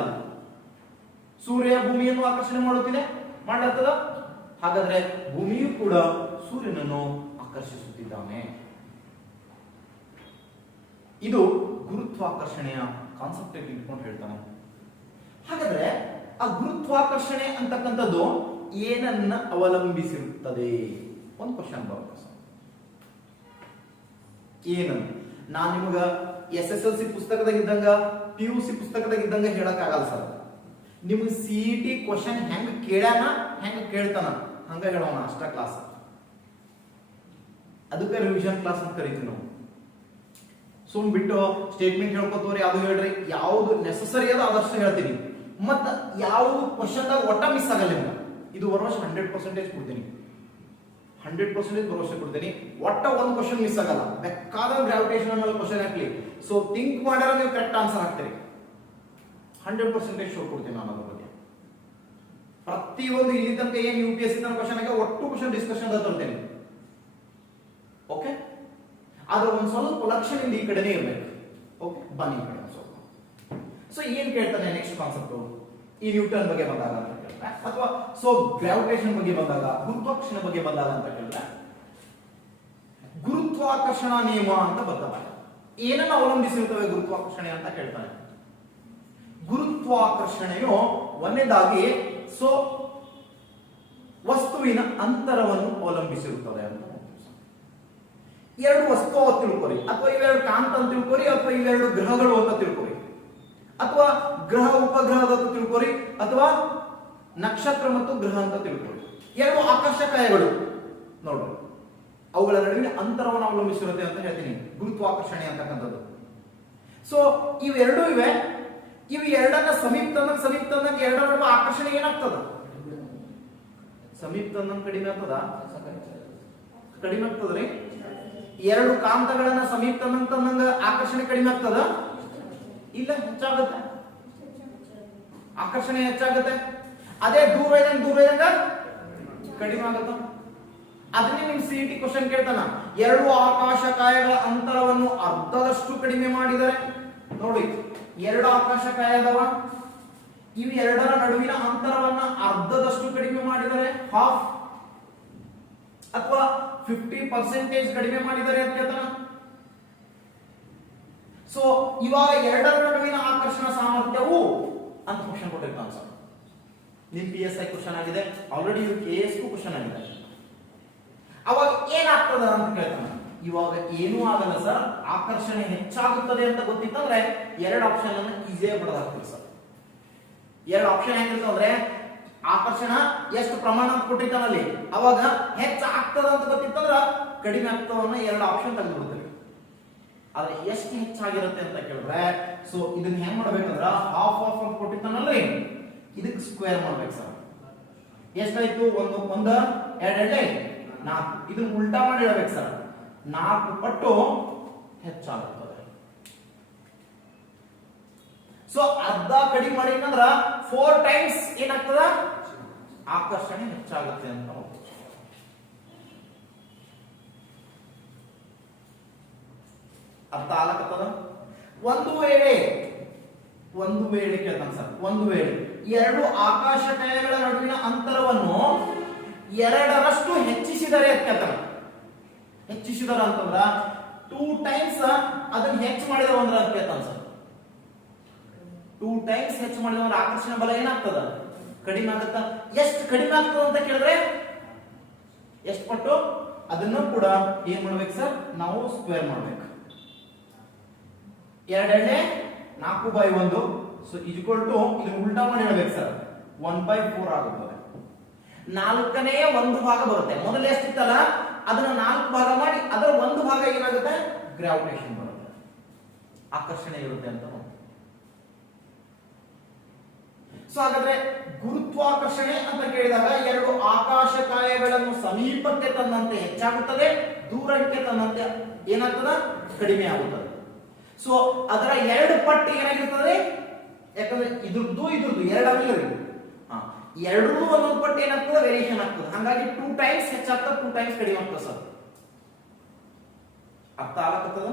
ಸೂರ್ಯ ಭೂಮಿಯನ್ನು ಆಕರ್ಷಣೆ ಮಾಡುತ್ತಿದೆ, ಮಾಡಲಾಗ್ತದ. ಹಾಗಾದ್ರೆ ಭೂಮಿಯು ಕೂಡ ಸೂರ್ಯನನ್ನು ಆಕರ್ಷಿಸುತ್ತಿದ್ದಾನೆ. ಇದು ಗುರುತ್ವಾಕರ್ಷಣೆಯ ಕಾನ್ಸೆಪ್ಟ್ ಇಟ್ಕೊಂಡು ಹೇಳ್ತಾನೆ. ಹಾಗಾದ್ರೆ ಆ ಗುರುತ್ವಾಕರ್ಷಣೆ ಅಂತಕ್ಕಂಥದ್ದು ಏನನ್ನ ಅವಲಂಬಿಸಿರುತ್ತದೆ? ಒಂದು ಕ್ವಶನ್ ಬರುತ್ತೆ ಸರ್. ಏನನ್ನ ನಾನು ನಿಮಗ SSLC ಪುಸ್ತಕದಾಗಿದ್ದಂಗ, PUC ಪುಸ್ತಕದಾಗಿದ್ದಂಗ ಹೇಳಕ್ ಆಗಲ್ಲ ಸರ್. ನಿಮ್ಗೆ CET ಕ್ವಶನ್ ಹೆಂಗ್ ಕೇಳ್ಯಾನ, ಹೆಂಗ್ ಕೇಳ್ತಾನ ಹಂಗ ಹೇಳೋಣ ಅಷ್ಟ ಕ್ಲಾಸ್. ಅದಕ್ಕೆ ರಿವಿಷನ್ ಕ್ಲಾಸ್ ಅಂತ ಕರಿತೀವಿ ನಾವು. ಸುಮ್ ಬಿಟ್ಟು ಸ್ಟೇಟ್ಮೆಂಟ್ ಹೇಳ್ಕೊತವ್ರಿ, ಅದು ಹೇಳ್ರಿ, ಯಾವ್ದು ನೆಸಸರಿ ಅದ ಅದಷ್ಟು ಹೇಳ್ತೀನಿ. ಮತ್ತ ಯಾವ್ದು ಕ್ವಶನ್ ಒಟ್ಟ ಮಿಸ್ ಆಗಲ್ಲ ನಿಮ್ಗೆ. ಇದು ಭರವಸೆ 100% ಕೊಡ್ತೀನಿ, 100% ಭರವಸೆ ಕೊಡ್ತೀನಿ. ಒಟ್ಟ ಒಂದು ಕ್ವಶನ್ ಮಿಸ್ ಆಗಲ್ಲ. ಬೇಕಾದ ಗ್ರಾವಿಟೇಷನಲ್ ಕ್ವಶನ್ ಹಾಕ್ಲಿ, ಸೊ ಥಿಂಕ್ ಮಾಡ್ಯಾರ ನೀವು ಕರೆಕ್ಟ್ ಆನ್ಸರ್ ಹಾಕ್ತೀರಿ. 100% ಶೋ ಕೊಡ್ತೀನಿ ನಾನು ಅದ್ರ ಬಗ್ಗೆ. ಪ್ರತಿಯೊಂದು ಇಲ್ಲಿ ತನಕ ಏನ್ UPSC ತನಕ ಕ್ವಶನ್ ಆಗಿ ಒಟ್ಟು ಕ್ವಶನ್ ಡಿಸ್ಕಷನ್ ತರ್ತೇನೆ. ಓಕೆ, ಆದ್ರೆ ಒಂದ್ ಸ್ವಲ್ಪ ಲಕ್ಷಣದಿಂದ ಈ ಕಡೆನೇ ಇರ್ಬೇಕು. ಓಕೆ, ಬನ್ನಿ ಈ ಕಡೆ ಸ್ವಲ್ಪ. ಸೊ ಏನ್ ಕೇಳ್ತಾನೆ ನೆಕ್ಸ್ಟ್ ಕಾನ್ಸೆಪ್ಟ್, ಈ ನ್ಯೂಟನ್ ಬಗ್ಗೆ ಬಂದಾಗ ಅಂತ ಕೇಳಿದ್ರೆ, ಅಥವಾ ಸೊ ಗ್ರಾವಿಟೇಷನ್ ಬಗ್ಗೆ ಬಂದಾಗ, ಗುರುತ್ವಾಕರ್ಷಣ ಬಗ್ಗೆ ಬಂದಾಗ ಅಂತ ಕೇಳಿದ್ರೆ, ಗುರುತ್ವಾಕರ್ಷಣ ನಿಯಮ ಅಂತ ಬರ್ತವೆ. ಏನನ್ನ ಅವಲಂಬಿಸಿರುತ್ತವೆ ಗುರುತ್ವಾಕರ್ಷಣೆ ಅಂತ ಕೇಳ್ತಾನೆ. ಗುರುತ್ವಾಕರ್ಷಣೆಯು ಒಂದನೇದಾಗಿ ಸೊ ವಸ್ತುವಿನ ಅಂತರವನ್ನು ಅವಲಂಬಿಸಿರುತ್ತದೆ ಅಂತ. ಎರಡು ವಸ್ತು ತಿಳ್ಕೊರಿ, ಅಥವಾ ಇವೆರಡು ಕಾಂತ ಅಂತ ತಿಳ್ಕೊರಿ, ಅಥವಾ ಇವೆರಡು ಗ್ರಹಗಳು ಅಂತ ತಿಳ್ಕೊರಿ, ಅಥವಾ ಗ್ರಹ ಉಪಗ್ರಹದ ಅಂತ ತಿಳ್ಕೊರಿ, ಅಥವಾ ನಕ್ಷತ್ರ ಮತ್ತು ಗ್ರಹ ಅಂತ ತಿಳ್ಕೊರಿ. ಎರಡು ಆಕಾಶಕಾಯಗಳು ನೋಡ್ರಿ, ಅವುಗಳ ನಡುವಿನ ಅಂತರವನ್ನು ಅವಲಂಬಿಸಿರುತ್ತೆ ಅಂತ ಹೇಳ್ತೀನಿ ಗುರುತ್ವಾಕರ್ಷಣೆ ಅಂತಕ್ಕಂಥದ್ದು. ಸೊ ಇವೆರಡೂ ಇವೆ. ಇವು ಎರಡನ್ನ ಸಮೀಪ ತಂದಾಗ ಎರಡರ ನಡುವೆ ಆಕರ್ಷಣೆ ಏನಾಗ್ತದ? ಸಮೀಪ ತಂದಂಗ ಕಡಿಮೆ ಆಗ್ತದ, ಕಡಿಮೆ ಆಗ್ತದ್ರಿ. ಎರಡು ಕಾಂತಗಳನ್ನ ಸಮೀಪ ತಂದಂಗ ಆಕರ್ಷಣೆ ಕಡಿಮೆ ಆಗ್ತದ? ಇಲ್ಲ, ಹೆಚ್ಚಾಗುತ್ತೆ. ಆಕರ್ಷಣೆ ಹೆಚ್ಚಾಗುತ್ತೆ. ಅದೇ ದೂರ ಇದ್ದಂಗ ಕಡಿಮೆ ಆಗುತ್ತೆ. ಅದನ್ನೇ ನಿಮ್ CET ಕ್ವಶನ್ ಕೇಳ್ತಾನ, ಎರಡು ಆಕಾಶಕಾಯಗಳ ಅಂತರವನ್ನು ಅರ್ಧದಷ್ಟು ಕಡಿಮೆ ಮಾಡಿದರೆ. ನೋಡಿ, ಎರಡು ಆಕಾಶಕಾಯ ಅದಾವ, ಇವು ಎರಡರ ನಡುವಿನ ಅಂತರವನ್ನ ಅರ್ಧದಷ್ಟು ಕಡಿಮೆ ಮಾಡಿದರೆ, ಹಾಫ್ ಅಥವಾ 50% ಕಡಿಮೆ ಮಾಡಿದರೆ ಅಂತ ಹೇಳ್ತಾನ. ಸೊ ಇವಾಗ ಎರಡರ ನಡುವಿನ ಆಕರ್ಷಣ ಸಾಮರ್ಥ್ಯವು ಅಂತ ಕ್ವಶನ್ ಕೊಟ್ಟಿರ್ತಾನೆ ಸರ್. ನಿಮ್ PSI ಕ್ವಶನ್ ಆಗಿದೆ, ಆಲ್ರೆಡಿ ಇದು KS ಕ್ವಶನ್ ಆಗಿದೆ. ಅವಾಗ ಏನಾಗ್ತದ ಅಂತ ಕೇಳ್ತಾನೆ. ಇವಾಗ ಏನೂ ಆಗಲ್ಲ ಸರ್, ಆಕರ್ಷಣೆ ಹೆಚ್ಚಾಗುತ್ತದೆ ಅಂತ ಗೊತ್ತಿತ್ತಂದ್ರೆ ಎರಡು ಆಪ್ಷನ್ ಅನ್ನು ಈಸಿಯಾಗಿ ಬಿಡದಾಗ್ತೀವಿ ಸರ್. ಎರಡು ಆಪ್ಷನ್ ಹೆಂಗಿರ್ತಂದ್ರೆ, ಆಕರ್ಷಣ ಎಷ್ಟು ಪ್ರಮಾಣ ಕೊಟ್ಟಿರ್ತಾನಲ್ಲಿ ಅವಾಗ ಹೆಚ್ಚಾಗ್ತದ ಅಂತ ಗೊತ್ತಿತ್ತಂದ್ರ ಕಡಿಮೆ ಆಗ್ತದನ್ನ ಎರಡು ಆಪ್ಷನ್ ತೆಗೆದುಬಿಡ್ತೀವಿ. ಆದ್ರೆ ಎಷ್ಟು ಹೆಚ್ಚಾಗಿರುತ್ತೆ ಅಂತ ಕೇಳಿದ್ರೆ, ಸೊ ಇದನ್ನ ಹೆಂಗ್ ಮಾಡ್ಬೇಕಂದ್ರ ಹಾಫ್ ಆಫ್ ಅಂತ ಕೊಟ್ಟಿರ್ತಾನಲ್ರಿ, ಇದಕ್ಕೆ ಸ್ಕ್ವೇರ್ ಮಾಡ್ಬೇಕು ಸರ್. ಎಷ್ಟಾಯ್ತು? ಒಂದ ಎರಡೇ 4. ಇದನ್ನ ಉಲ್ಟಾ ಮಾಡಿ ಹೇಳ್ಬೇಕು ಸರ್, 4 ಪಟ್ಟು ಹೆಚ್ಚಾಗುತ್ತದೆ. ಸೊ ಅರ್ಧ ಕಡಿಮೆ ಮಾಡಿದ್ರ 4 ಟೈಮ್ಸ್ ಏನಾಗ್ತದ? ಆಕರ್ಷಣೆ ಹೆಚ್ಚಾಗುತ್ತೆ ಅಂತ. ಅರ್ಥ ಆಗತ್ತದ? ಒಂದು ವೇಳೆ ಕೇಳ್ತಾನೆ ಸರ್, ಒಂದು ವೇಳೆ ಎರಡು ಆಕಾಶಕಾಯಗಳ ನಡುವಿನ ಅಂತರವನ್ನು ಎರಡರಷ್ಟು ಹೆಚ್ಚಿಸಿದರೆ ಅಂತ ಕೇಳ್ತಾನೆ. ಹೆಚ್ಚಿಸಿದಾರ ಅಂತಂದ್ರ 2 ಟೈಮ್ಸ್ ಅದನ್ನ ಹೆಚ್ಚು ಮಾಡಿದವ ಅಂದ್ರ ಅಂತ ಕೇಳ್ತಾನ ಸರ್. 2 ಟೈಮ್ಸ್ ಹೆಚ್ಚು ಮಾಡಿದವ ಆಕರ್ಷಣ ಬಲ ಏನಾಗ್ತದ? ಕಡಿಮೆ ಆಗುತ್ತ. ಎಷ್ಟು ಕಡಿಮೆ ಆಗ್ತದ ಅಂತ ಕೇಳಿದ್ರೆ ಎಷ್ಟು ಪಟ್ಟು ಅದನ್ನು ಕೂಡ ಏನ್ ಮಾಡ್ಬೇಕು ಸರ್? ನಾವು ಸ್ಕ್ವೇರ್ ಮಾಡ್ಬೇಕು. 2 4/1 ಸೊ ಈಕ್ವಲ್ ಟು ಇದನ್ನ ಉಲ್ಟಾ ಮಾಡಿ ಹೇಳ್ಬೇಕು ಸರ್, 1/4 ಆಗುತ್ತದೆ. 4ನೇ 1 ಭಾಗ ಬರುತ್ತೆ. ಮೊದಲು ಎಷ್ಟಿತ್ತಲ್ಲ ಅದನ್ನ 4 ಭಾಗ ಮಾಡಿ ಅದರ 1 ಭಾಗ ಏನಾಗುತ್ತೆ? ಗ್ರಾವಿಟೇಷನ್ ಬರುತ್ತೆ, ಆಕರ್ಷಣೆ ಇರುತ್ತೆ ಅಂತ ನೋಡಿ. ಸೊ ಹಾಗಾದ್ರೆ ಗುರುತ್ವಾಕರ್ಷಣೆ ಅಂತ ಕೇಳಿದಾಗ ಎರಡು ಆಕಾಶಕಾಯಗಳನ್ನು ಸಮೀಪಕ್ಕೆ ತಂದಂತೆ ಹೆಚ್ಚಾಗುತ್ತದೆ, ದೂರಕ್ಕೆ ತಂದಂತೆ ಏನಾಗ್ತದ? ಕಡಿಮೆ ಆಗುತ್ತದೆ. ಸೊ ಅದರ 2 ಪಟ್ಟು ಏನಾಗಿರ್ತದೆ? ಯಾಕಂದ್ರೆ ಇದ್ರದ್ದು ಎರಡಾಗಲಿ ಎರಡೂ ಒಂದೊಂದು ಪಟ್ಟು ಏನಾಗ್ತದೆ? ವೇರಿಯೇಷನ್ ಆಗ್ತದೆ. ಹಾಗಾಗಿ 2 ಟೈಮ್ಸ್ ಹೆಚ್ಚಾಗ್ತದೆ, 2 ಟೈಮ್ಸ್ ಕಡಿಮೆ ಆಗ್ತದೆ ಸರ್. ಅರ್ಥ ಆಗತ್ತದ?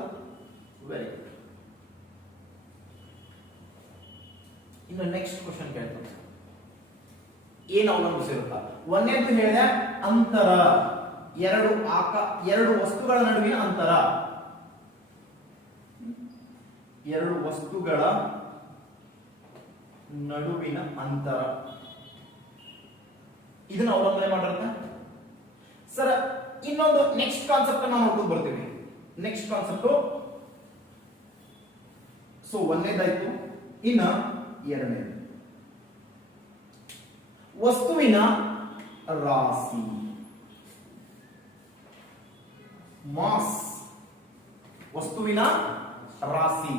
Very good. ಇನ್ನು ನೆಕ್ಸ್ಟ್ ಕ್ವಶನ್ ಕೇಳ್ತಾರೆ, ಏನು ಅವಲಂಬಿಸಿರುತ್ತ? ಒಂದೇದು ಹೇಳಿದೆ ಅಂತರ, ಎರಡು ವಸ್ತುಗಳ ನಡುವಿನ ಅಂತರ. ಎರಡು ವಸ್ತುಗಳ ನಡುವಿನ ಅಂತರ ಇದನ್ನ ಅವಲಂಬನೆ ಮಾಡಿರುತ್ತೆ ಸರ್. ಇನ್ನೊಂದು ನೆಕ್ಸ್ಟ್ ಕಾನ್ಸೆಪ್ಟ್ ನಾವು ನೋಡ್ಕೊಂಡು ಬರ್ತೀವಿ. ನೆಕ್ಸ್ಟ್ ಕಾನ್ಸೆಪ್ಟ್ ಸೊ ಒಂದನೇದಾಯ್ತು. ಇನ್ನ ಎರಡನೇದು ವಸ್ತುವಿನ ರಾಶಿ, ಮಾಸ್, ವಸ್ತುವಿನ ರಾಶಿ.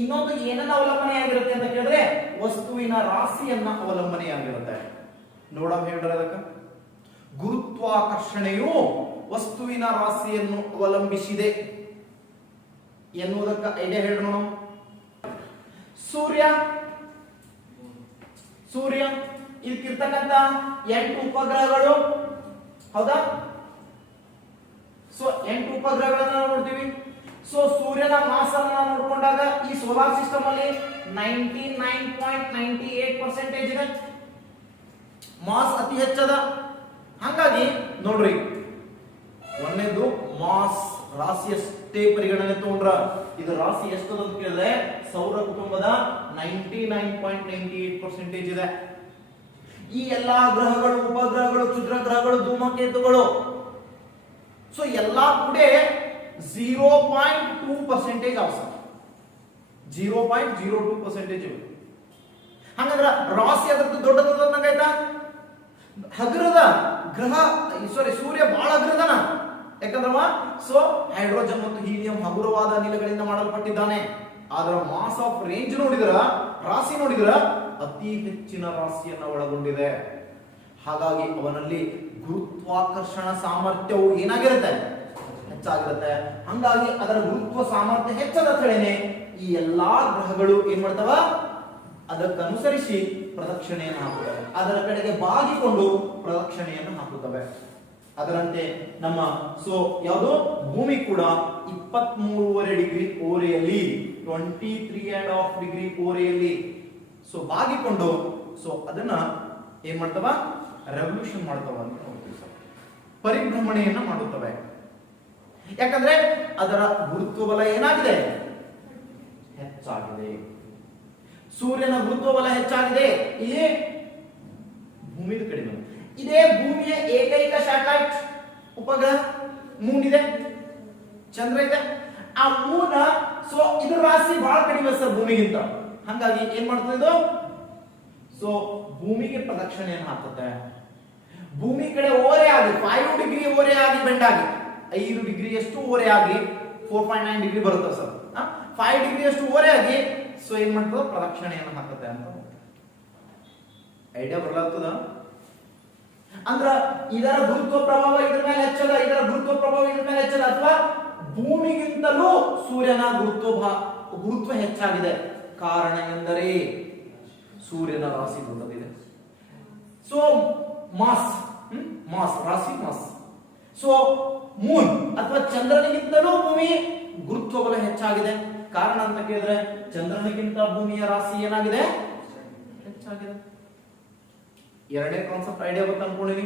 ಇನ್ನೊಂದು ಏನನ್ನ ಅವಲಂಬನೆ ಆಗಿರುತ್ತೆ ಅಂತ ಕೇಳಿದ್ರೆ ವಸ್ತುವಿನ ರಾಶಿಯನ್ನ ಅವಲಂಬನೆಯಾಗಿರುತ್ತೆ. ನೋಡೋಣ ಹೇಳ್ರಿ ಅದಕ್ಕೆ. ಗುರುತ್ವಾಕರ್ಷಣೆಯು ವಸ್ತುವಿನ ರಾಶಿಯನ್ನು ಅವಲಂಬಿಸಿದೆ ಎನ್ನುವುದಕ್ಕೆ ಐಡಿಯಾ ಹೇಳಿ ನೋಡೋಣ. ಸೂರ್ಯ ಇದಕ್ಕಿರ್ತಕ್ಕಂಥ 8 ಉಪಗ್ರಹಗಳು, ಹೌದಾ? ಸೊ 8 ಉಪಗ್ರಹಗಳನ್ನ ನೋಡ್ತೀವಿ. ಸೊ ಸೂರ್ಯನ ಮಾಸ್ ಅನ್ನು ನೋಡಿಕೊಂಡಾಗ ಈ ಸೋಲಾರ್ ಸಿಸ್ಟಮ್ ಅಲ್ಲಿ 99.98% ಇದೆ, ಮಾಸ್ ಅತಿ ಹೆಚ್ಚದ. ಹಾಗಾಗಿ ನೋಡ್ರಿ, ಒಂದೇದು ಮಾಸ್ ರಾಶಿಯಷ್ಟೇ ಪರಿಗಣನೆ ತಗೊಂಡ್ರ ಇದು ರಾಶಿ ಎಷ್ಟದ ಅಂತ ಕೇಳಿದ್ರೆ ಸೌರ ಕುಟುಂಬದ 99.98% ಇದೆ. ಈ ಎಲ್ಲಾ ಗ್ರಹಗಳು, ಉಪಗ್ರಹಗಳು, ಕ್ಷುದ್ರ ಗ್ರಹಗಳು, ಧೂಮಕೇತುಗಳು ಸೊ ಎಲ್ಲಾ ಕೂಡ 0.2% ಅವಸ 0.02% ಇವೆ. ಹಂಗಂದ್ರ ರಾಶಿ ಅದಕ್ಕೆ ದೊಡ್ಡದಾಯ್ತಾ? ಹಗುರದ ಗ್ರಹ ಸೂರ್ಯ ಬಹಳ ಹಗುರದನ. ಯಾಕಂದ್ರವ ಸೊ ಹೈಡ್ರೋಜನ್ ಮತ್ತು ಹೀಲಿಯಂ ಹಗುರವಾದ ಅನಿಲಗಳಿಂದ ಮಾಡಲ್ಪಟ್ಟಿದ್ದಾನೆ. ಅದರ ಮಾಸ್ ಆಫ್ ರೇಂಜ್ ನೋಡಿದ್ರ, ರಾಶಿ ನೋಡಿದ್ರ ಅತಿ ಹೆಚ್ಚಿನ ರಾಶಿಯನ್ನ ಒಳಗೊಂಡಿದೆ. ಹಾಗಾಗಿ ಅವನಲ್ಲಿ ಗುರುತ್ವಾಕರ್ಷಣ ಸಾಮರ್ಥ್ಯವು ಏನಾಗಿರುತ್ತೆ? ಹೆಚ್ಚಾಗಿರುತ್ತೆ. ಹಂಗಾಗಿ ಅದರ ಗುರುತ್ವ ಸಾಮರ್ಥ್ಯ ಹೆಚ್ಚದ ತಳೆನೆ ಈ ಎಲ್ಲಾ ಗ್ರಹಗಳು ಏನ್ ಮಾಡ್ತಾವ? ಅದಕ್ಕನುಸರಿಸಿ ಪ್ರದಕ್ಷಿಣೆಯನ್ನು ಹಾಕುತ್ತವೆ, ಅದರ ಕಡೆಗೆ ಬಾಗಿಕೊಂಡು ಪ್ರದಕ್ಷಿಣೆಯನ್ನು ಹಾಕುತ್ತವೆ. ಅದರಂತೆ ನಮ್ಮ ಸೊ ಯಾವುದು ಭೂಮಿ ಕೂಡ 23.5 ಡಿಗ್ರಿ ಓರೆಯಲ್ಲಿ 23.5 ಡಿಗ್ರಿ ಓರೆಯಲ್ಲಿ ಸೊ ಬಾಗಿಕೊಂಡು ಸೊ ಅದನ್ನ ಏನ್ ಮಾಡ್ತವ? ರೆವಲ್ಯೂಷನ್ ಮಾಡ್ತವ ಅಂತ ನೋಡ್ತೀವಿ ಸರ್. ಪರಿಭ್ರಮಣೆಯನ್ನ ಮಾಡುತ್ತವೆ. ಯಾಕಂದ್ರೆ ಅದರ ಗುರುತ್ವ ಬಲ ಏನಾಗಿದೆ? ಹೆಚ್ಚಾಗಿದೆ. ಸೂರ್ಯನ ಗುರುತ್ವ ಬಲ ಹೆಚ್ಚಾಗಿದೆ, ಇಲ್ಲಿ ಭೂಮಿದ ಕಡಿಮೆ. ಇದೇ ಭೂಮಿಯ ಏಕೈಕ ಸ್ಯಾಟಲೈಟ್ ಉಪಗ್ರಹ ಮೂನ್ ಇದೆ, ಚಂದ್ರ ಇದೆ. ಆ ಮೂನ್ ಸೊ ಇದ್ರ ರಾಶಿ ಬಹಳ ಕಡಿಮೆ ಸರ್ ಭೂಮಿಗಿಂತ. ಹಂಗಾಗಿ ಏನ್ ಮಾಡ್ತದೆ ಇದು? ಸೊ ಭೂಮಿಗೆ ಪ್ರದಕ್ಷಿಣೆಯನ್ನು ಹಾಕುತ್ತೆ. ಭೂಮಿ ಕಡೆ ಓರೆ ಆಗಿ 5 ಡಿಗ್ರಿ ಓರೆ ಆಗಿ ಬೆಂಡ್ ಆಗಿ 5 ಡಿಗ್ರಿ ಅಷ್ಟು ಓರೆ ಆಗಿ 4.9 ಡಿಗ್ರಿ ಬರುತ್ತೆ ಸರ್. 5 ಡಿಗ್ರಿ ಅಷ್ಟು ಓರೆ ಆಗಿ ಸೊ ಏನ್ ಮಾಡ್ತದೆ? ಪ್ರದಕ್ಷಿಣೆಯನ್ನು ಹಾಕುತ್ತೆ ಅಂತ ಐಡಿಯಾ ಬರ್ಲಾಗ್ತದ. ಅಂದ್ರ ಇದರ ಗುರುತ್ವ ಪ್ರಭಾವ ಇದ್ರ ಮೇಲೆ ಹೆಚ್ಚದ, ಇದರ ಗುರುತ್ವ ಪ್ರಭಾವ ಇದ್ರ ಮೇಲೆ ಹೆಚ್ಚದ, ಅಥವಾ ಭೂಮಿಗಿಂತಲೂ ಸೂರ್ಯನ ಗುರುತ್ವ ಹೆಚ್ಚಾಗಿದೆ. ಕಾರಣ ಎಂದರೆ ಸೂರ್ಯನ ರಾಶಿ ದೊಡ್ಡದಿದೆ. ಸೊ ಮಾಸ್ ರಾಶಿ ಮಾಸ್. ಸೊ ಮೂನ್ ಅಥವಾ ಚಂದ್ರನಿಗಿಂತಲೂ ಭೂಮಿ ಗುರುತ್ವ ಬಲ ಹೆಚ್ಚಾಗಿದೆ. ಕಾರಣ ಅಂತ ಕೇಳಿದ್ರೆ ಚಂದ್ರನಿಗಿಂತ ಭೂಮಿಯ ರಾಶಿ ಏನಾಗಿದೆ? ಹೆಚ್ಚಾಗಿದೆ. ಎರಡನೇ ಕಾನ್ಸೆಪ್ಟ್ ಐಡಿಯಾ ಗೊತ್ತ ಅನ್ಕೊಂಡಿನಿ.